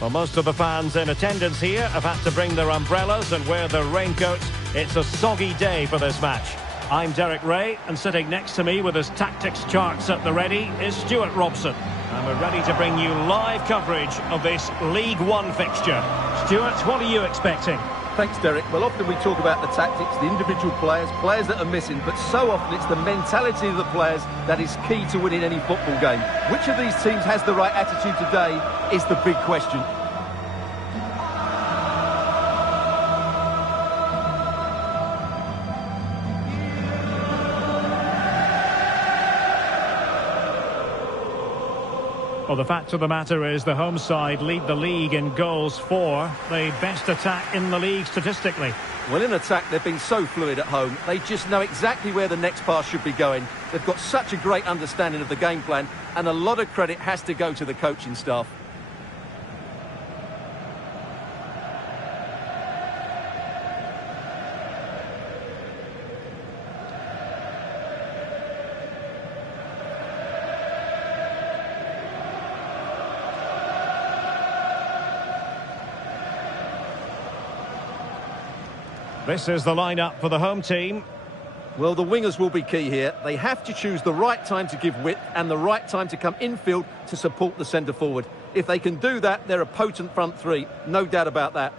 Well, most of the fans in attendance here have had to bring their umbrellas and wear their raincoats. It's a soggy day for this match. I'm Derek Ray, and sitting next to me with his tactics charts at the ready is Stuart Robson. And we're ready to bring you live coverage of this League One fixture. Stuart, what are you expecting? Thanks, Derek. Well, often we talk about the tactics, the individual players that are missing, but so often it's the mentality of the players that is key to winning any football game. Which of these teams has the right attitude today is the big question. Well, the fact of the matter is the home side lead the league in goals for, the best attack in the league statistically. Well, in attack, they've been so fluid at home. They just know exactly where the next pass should be going. They've got such a great understanding of the game plan, and a lot of credit has to go to the coaching staff. This is the lineup for the home team. Well, the wingers will be key here. They have to choose the right time to give width and the right time to come infield to support the centre forward. If they can do that, they're a potent front three. No doubt about that.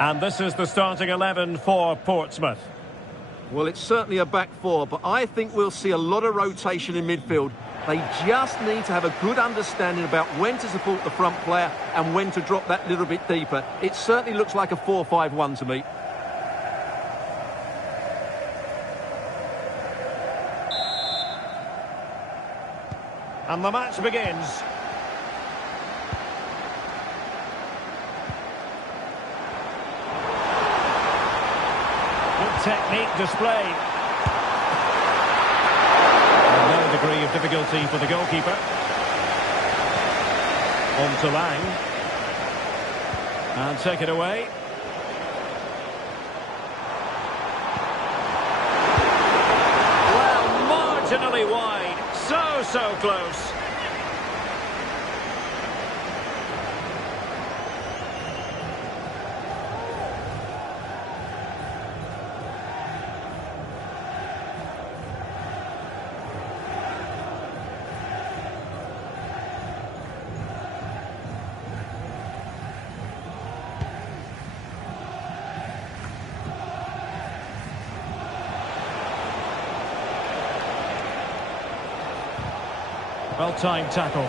And this is the starting 11 for Portsmouth. Well, it's certainly a back four, but I think we'll see a lot of rotation in midfield. They just need to have a good understanding about when to support the front player and when to drop that little bit deeper. It certainly looks like a 4-5-1 to me. And the match begins. Good technique displayed. No degree of difficulty for the goalkeeper. On to Lang. And take it away. Well, marginally wide. So close. Well-timed tackle.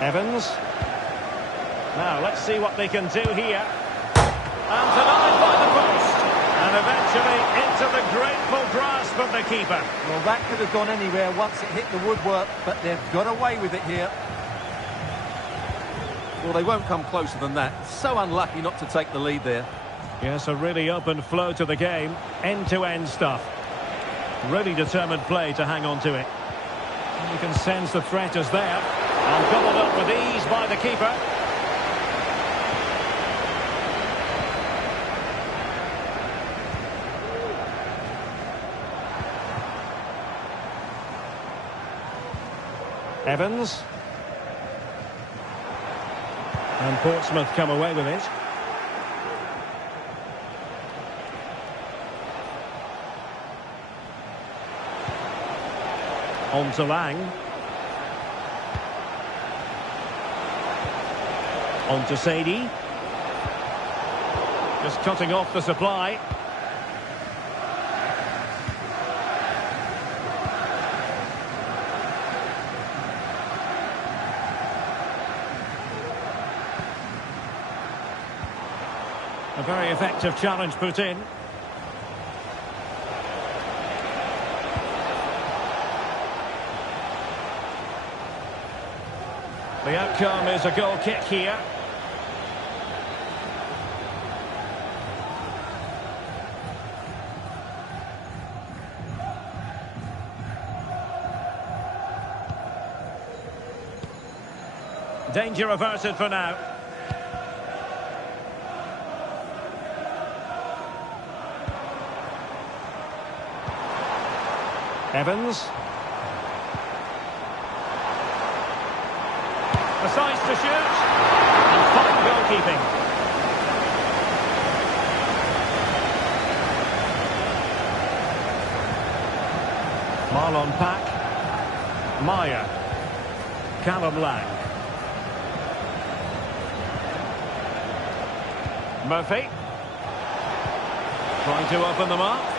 Evans. Now, let's see what they can do here. And denied by the post. And eventually into the grateful grasp of the keeper. Well, that could have gone anywhere once it hit the woodwork, but they've got away with it here. Well, they won't come closer than that. So unlucky not to take the lead there. Yes, a really open flow to the game. End-to-end stuff. Really determined play to hang on to it. And you can sense the threat is there. And gobbled up with ease by the keeper. Evans. And Portsmouth come away with it. On to Lang. On to Sadie. Just cutting off the supply. very effective challenge put in. The outcome is a goal kick here. Danger averted for now. Evans. Decides to shoot. And fine goalkeeping. Marlon Pack. Meyer. Callum Lang. Murphy. Trying to open them up.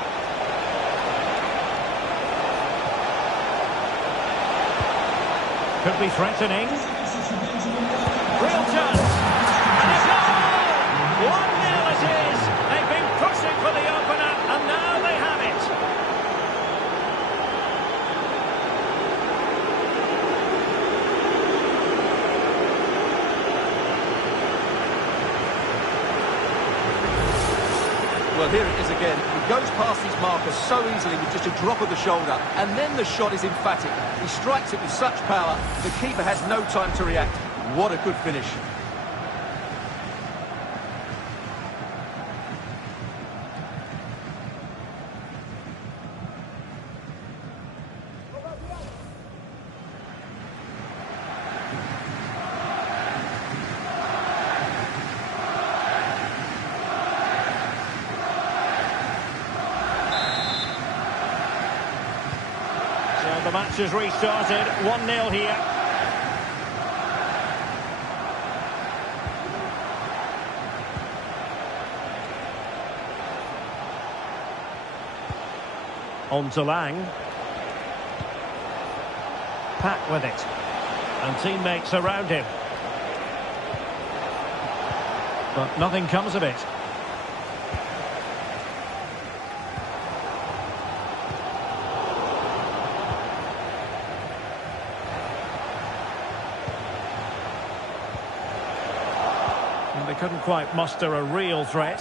Could be threatening. Real chance. And a goal! 1-0 it is. They've been pushing for the opener, and now they have it. Well, here it is again. He goes past his marker so easily with just a drop of the shoulder, and then the shot is emphatic. He strikes it with such power, the keeper has no time to react. What a good finish. The match has restarted, 1-0 here. On to Lang. Pack with it. And teammates around him. But nothing comes of it. They couldn't quite muster a real threat.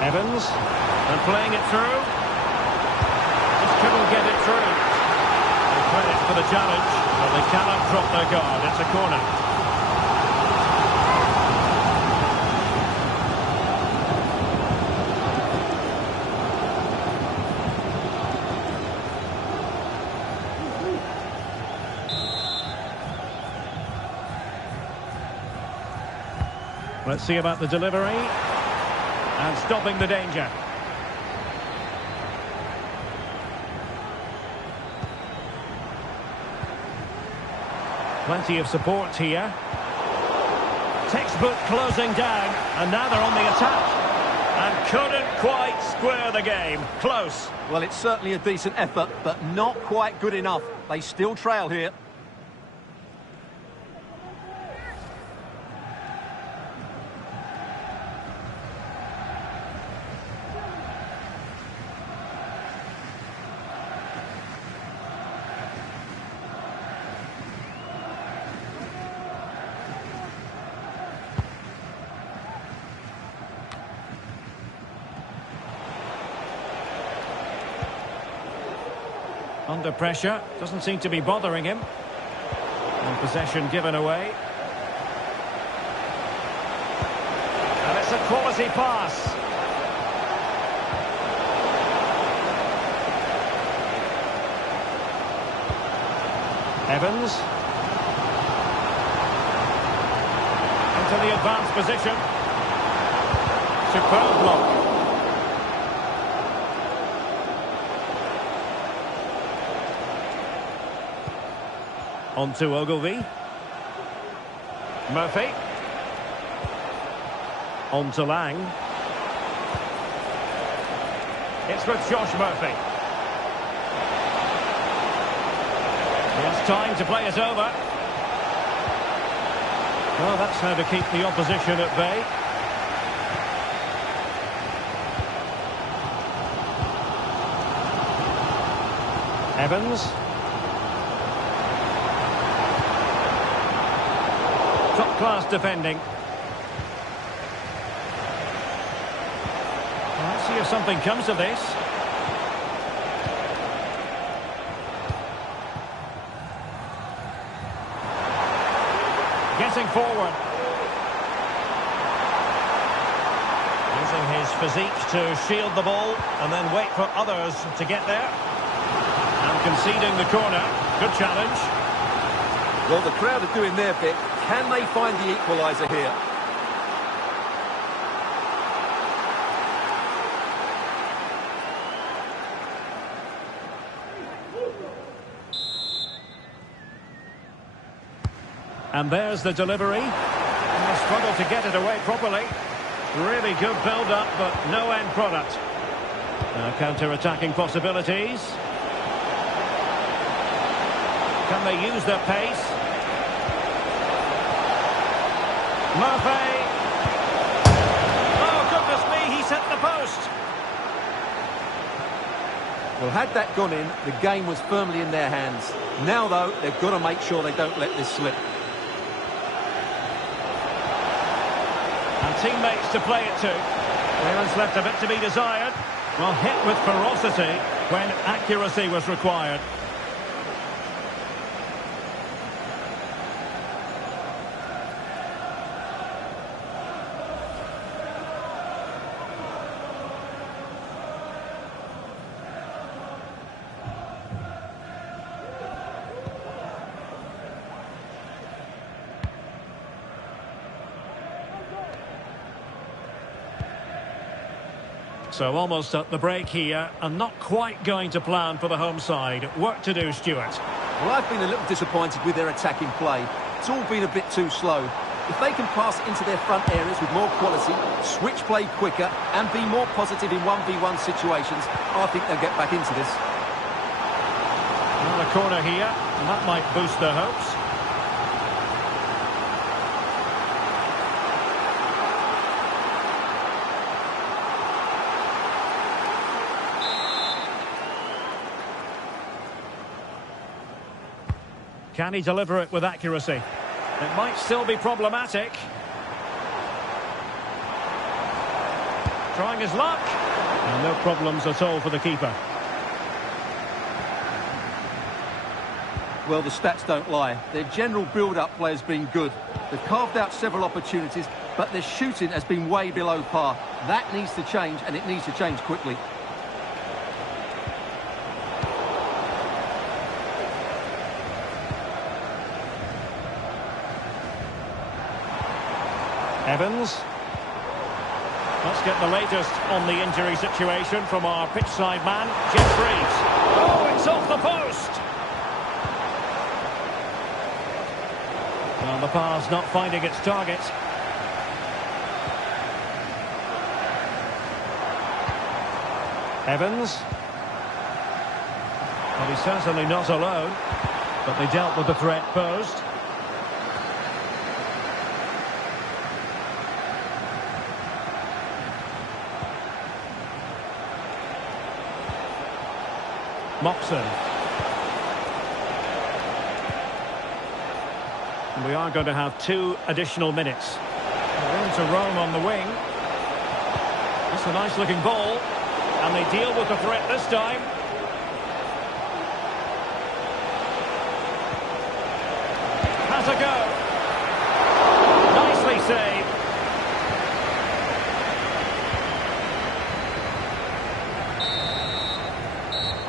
Evans, and playing it through. Just couldn't get it through. And credit for the challenge, but they cannot drop their guard. It's a corner. Let's see about the delivery. And stopping the danger. Plenty of support here. Textbook closing down. And now they're on the attack. And couldn't quite square the game. Close. Well, it's certainly a decent effort, but not quite good enough. They still trail here. Under pressure, doesn't seem to be bothering him. And possession given away. And it's a quality pass. Evans. Into the advanced position. Superb block. On to Ogilvie. Murphy. On to Lang. It's with Josh Murphy. The That's time to play it over. Well, that's how to keep the opposition at bay. Evans. Top-class defending. Well, let's see if something comes of this. Getting forward. Using his physique to shield the ball and then wait for others to get there. And conceding the corner. Good challenge. Well, the crowd are doing their bit. Can they find the equaliser here? And there's the delivery. And they struggle to get it away properly. Really good build-up, but no end product. Now counter-attacking possibilities. Can they use their pace? Murphy. Oh, goodness me, he's hit the post. Well, had that gone in, the game was firmly in their hands. Now, though, they've got to make sure they don't let this slip. And teammates to play it to. Clearance left a bit to be desired. Well, hit with ferocity when accuracy was required. So almost at the break here, and not quite going to plan for the home side. Work to do, Stuart. Well, I've been a little disappointed with their attacking play. It's all been a bit too slow. If they can pass it into their front areas with more quality, switch play quicker, and be more positive in 1v1 situations, I think they'll get back into this. Well, a corner here, and that might boost their hopes. Can he deliver it with accuracy? It might still be problematic. Trying his luck. And no problems at all for the keeper. Well, the stats don't lie. Their general build-up play has been good. They've carved out several opportunities, but their shooting has been way below par. That needs to change, and it needs to change quickly. Evans. Let's get the latest on the injury situation from our pitchside man, Jeffries. Oh, it's off the post! Well, the pass not finding its target. Evans. Well, he's certainly not alone, but they dealt with the threat posed. Moxon. And we are going to have 2 additional minutes. Room to roam on the wing. That's a nice looking ball. And they deal with the threat this time. Has a go. Nicely saved.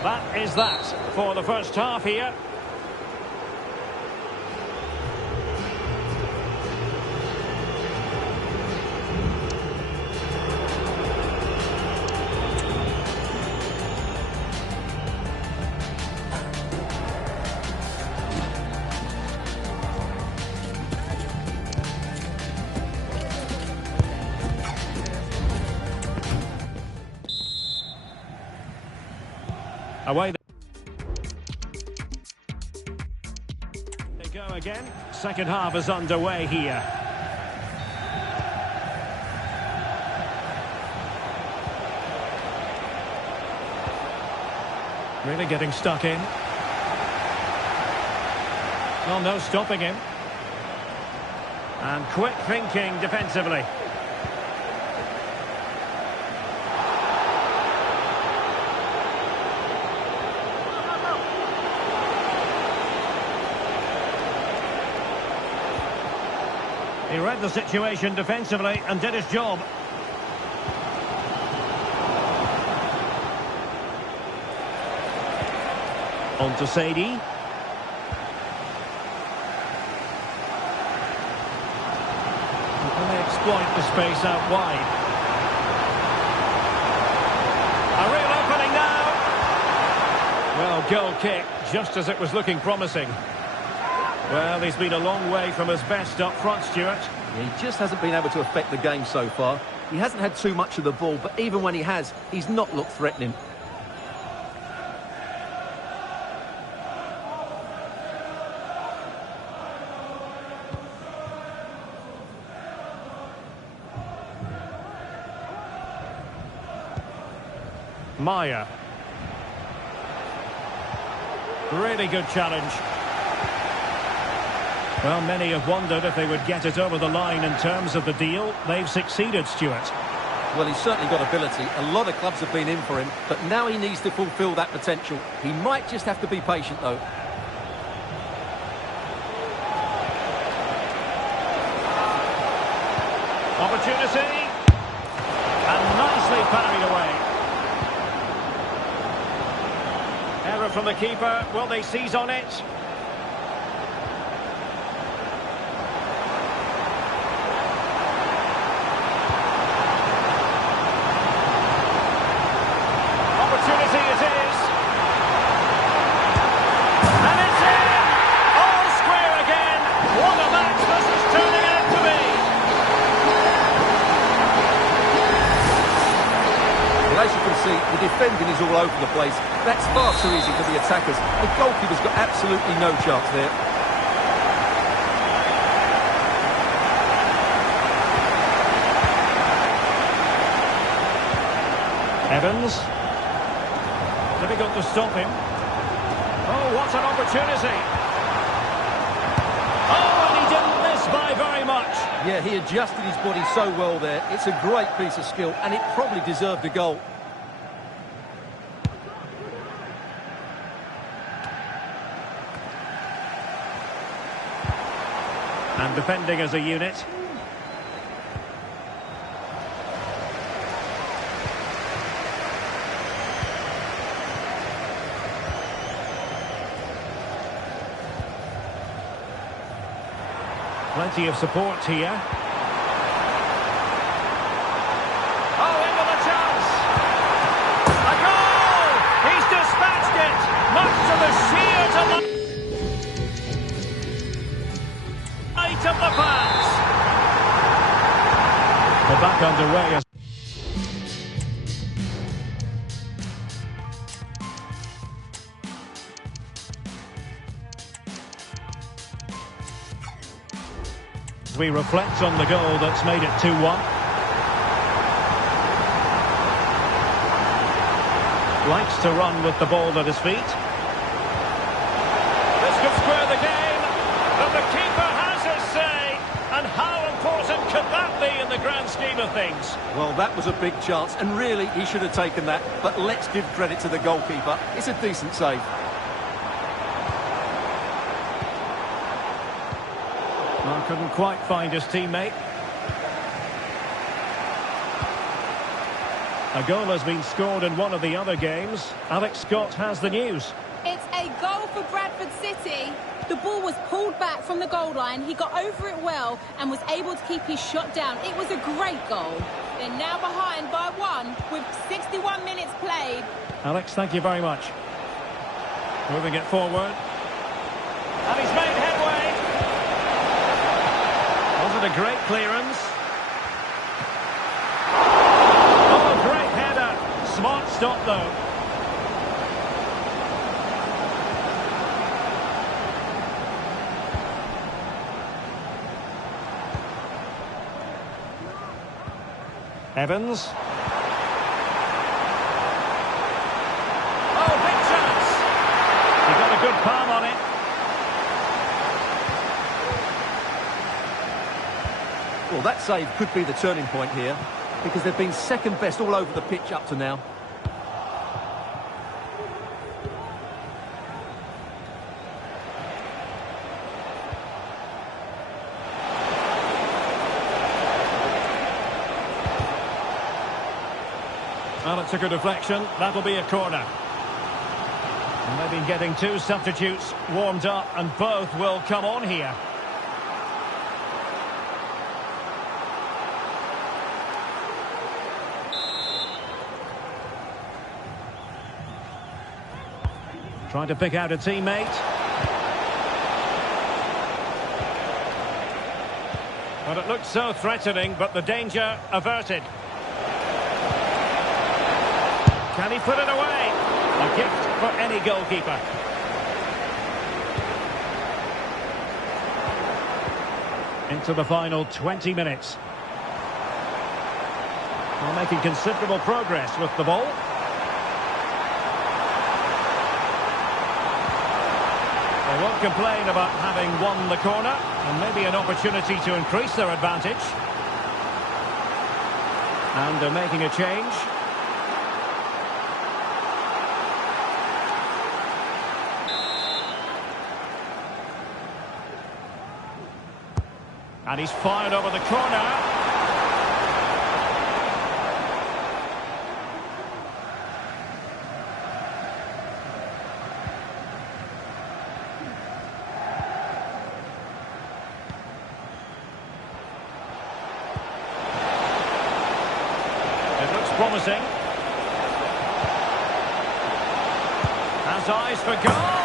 That is that for the first half here. Away. Again, second half is underway here. Really getting stuck in. Well, no stopping him. And quick thinking defensively. He read the situation defensively and did his job. On to Sadie. Can they exploit the space out wide? A real opening now. Well, goal kick, just as it was looking promising. Well, he's been a long way from his best up front, Stuart. Yeah, he just hasn't been able to affect the game so far. He hasn't had too much of the ball, but even when he has, he's not looked threatening. Maya. Really good challenge. Well, many have wondered if they would get it over the line in terms of the deal. They've succeeded, Stuart. Well, he's certainly got ability. A lot of clubs have been in for him, but now he needs to fulfil that potential. He might just have to be patient, though. Opportunity. And nicely parried away. Error from the keeper. Will they seize on it? Opportunity it is. And it's in! All square again. What a match this is turning out to be. Well, as you can see, the defending is all over the place. That's far too easy for the attackers. The goalkeeper's got absolutely no chance there. Evans. Difficult to stop him. Oh, what an opportunity. Oh, and he didn't miss by very much. Yeah, he adjusted his body so well there. It's a great piece of skill, and it probably deserved a goal. And defending as a unit. Plenty of support here. Oh, into the chance! A goal! He's dispatched it! Much to the sheer delight of the fans! We're back underway as we reflect on the goal that's made it 2-1. Likes to run with the ball at his feet. This could square the game, but the keeper has his say. And how important could that be in the grand scheme of things? Well, that was a big chance, and really, he should have taken that. But let's give credit to the goalkeeper. It's a decent save. Well, couldn't quite find his teammate. A goal has been scored in one of the other games. Alex Scott has the news. It's a goal for Bradford City. The ball was pulled back from the goal line. He got over it well and was able to keep his shot down. It was a great goal. They're now behind by 1 with 61 minutes played. Alex, thank you very much. Moving it forward. And he's made headway. Was it a great clearance? Oh, a great header. Smart stop, though. Evans. Oh, big chance! He got a good palm on it. Well, that save could be the turning point here, because they've been second best all over the pitch up to now. Well, it's a good deflection. That'll be a corner. And they've been getting two substitutes warmed up, and both will come on here. Trying to pick out a teammate. Well, it looked so threatening, but the danger averted. Can he put it away? A gift for any goalkeeper. Into the final 20 minutes. We're making considerable progress with the ball. They won't complain about having won the corner, and maybe an opportunity to increase their advantage. And they're making a change. And he's fired over the corner. It looks promising. Has eyes for goal.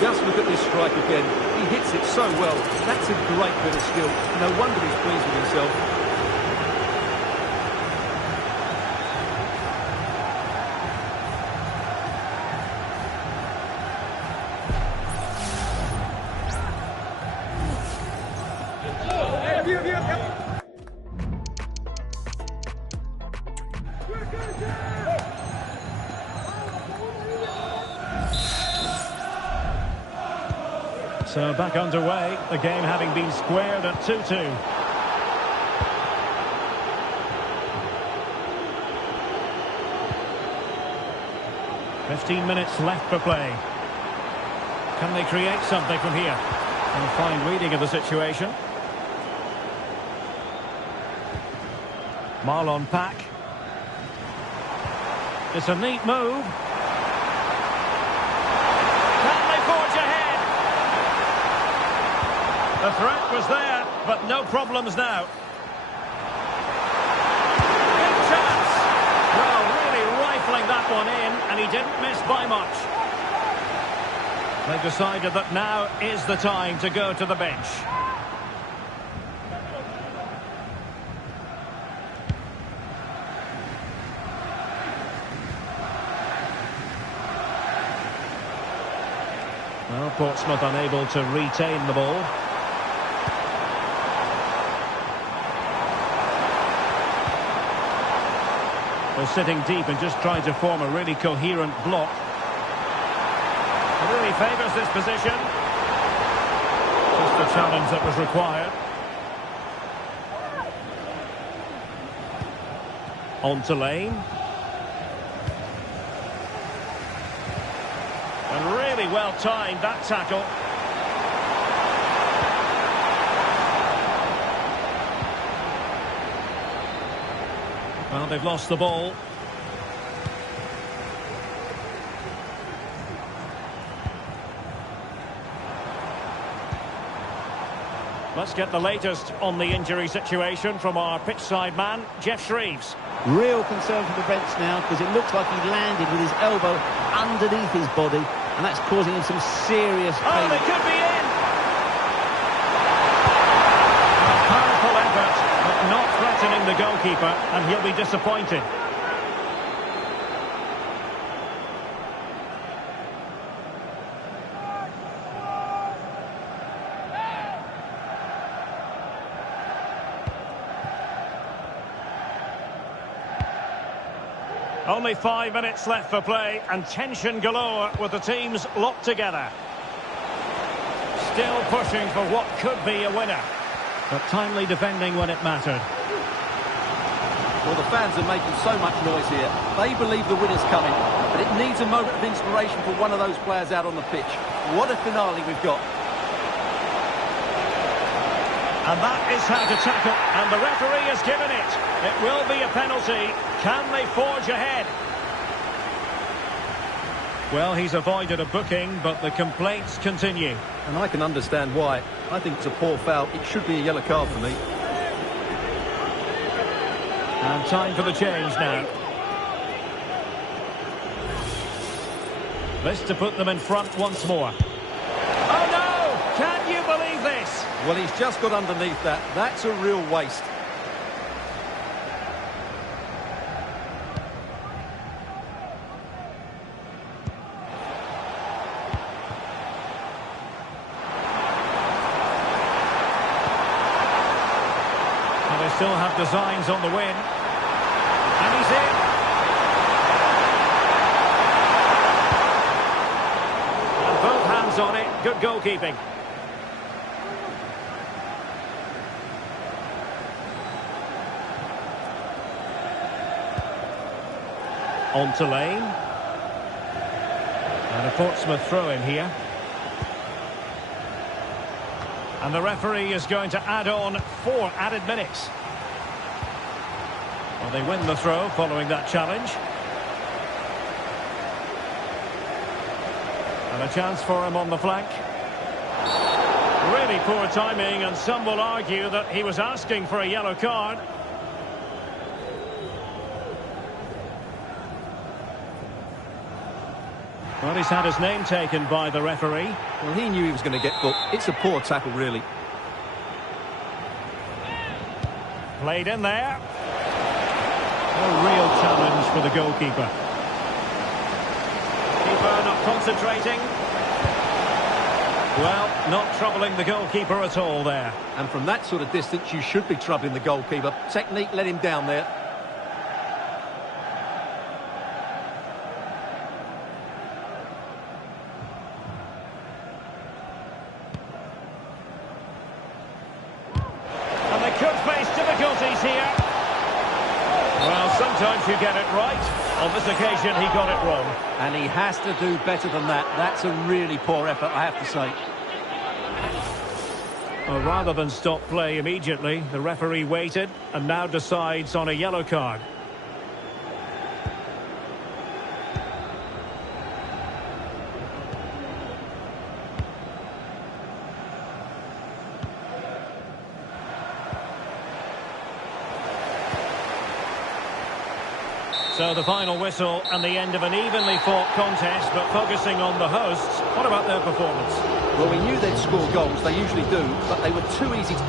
Just look at this strike again. He hits it so well. That's a great bit of skill. No wonder he's pleased with himself. So back underway, the game having been squared at 2-2. "15 minutes left for play. Can they create something from here?" And a fine reading of the situation. Marlon Pack. It's a neat move. The threat was there, but no problems now. Big chance! Well, really rifling that one in, and he didn't miss by much. They've decided that now is the time to go to the bench. Well, Portsmouth unable to retain the ball. They're sitting deep and just trying to form a really coherent block. It really favours this position. Just the challenge that was required. On to Lane. And really well timed, that tackle. Well, they've lost the ball. Let's get the latest on the injury situation from our pitchside man, Jeff Shreves. Real concern for the bench now, because it looks like he landed with his elbow underneath his body, and that's causing him some serious pain. Oh, they could be in! A powerful effort, but not threatening the goalkeeper, and he'll be disappointed. Only 5 minutes left for play and tension galore with the teams locked together. Still pushing for what could be a winner. But timely defending when it mattered. Well, the fans are making so much noise here. They believe the winner's coming, but it needs a moment of inspiration for one of those players out on the pitch. What a finale we've got. And that is how to tackle. And the referee has given it. It will be a penalty. Can they forge ahead? Well, he's avoided a booking, but the complaints continue. And I can understand why. I think it's a poor foul. It should be a yellow card for me. And time for the change now. This to put them in front once more. Oh no! Can you believe this? Well, he's just got underneath that. That's a real waste. They still have designs on the win. And he's in. And both hands on it. Good goalkeeping. On to Lane. And a Portsmouth throw-in here. And the referee is going to add on 4 added minutes. Well, they win the throw following that challenge. And a chance for him on the flank. Really poor timing, and some will argue that he was asking for a yellow card. Well, he's had his name taken by the referee. Well, he knew he was going to get booked. It's a poor tackle, really. Played in there. A real challenge for the goalkeeper. Keeper not concentrating. Well, not troubling the goalkeeper at all there. And from that sort of distance, you should be troubling the goalkeeper. Technique let him down there. Could face difficulties here. Well, sometimes you get it right. On this occasion, he got it wrong. And he has to do better than that. That's a really poor effort, I have to say. Well, rather than stop play immediately, the referee waited and now decides on a yellow card. So the final whistle and the end of an evenly fought contest, but focusing on the hosts. What about their performance? Well, we knew they'd score goals, they usually do, but they were too easy to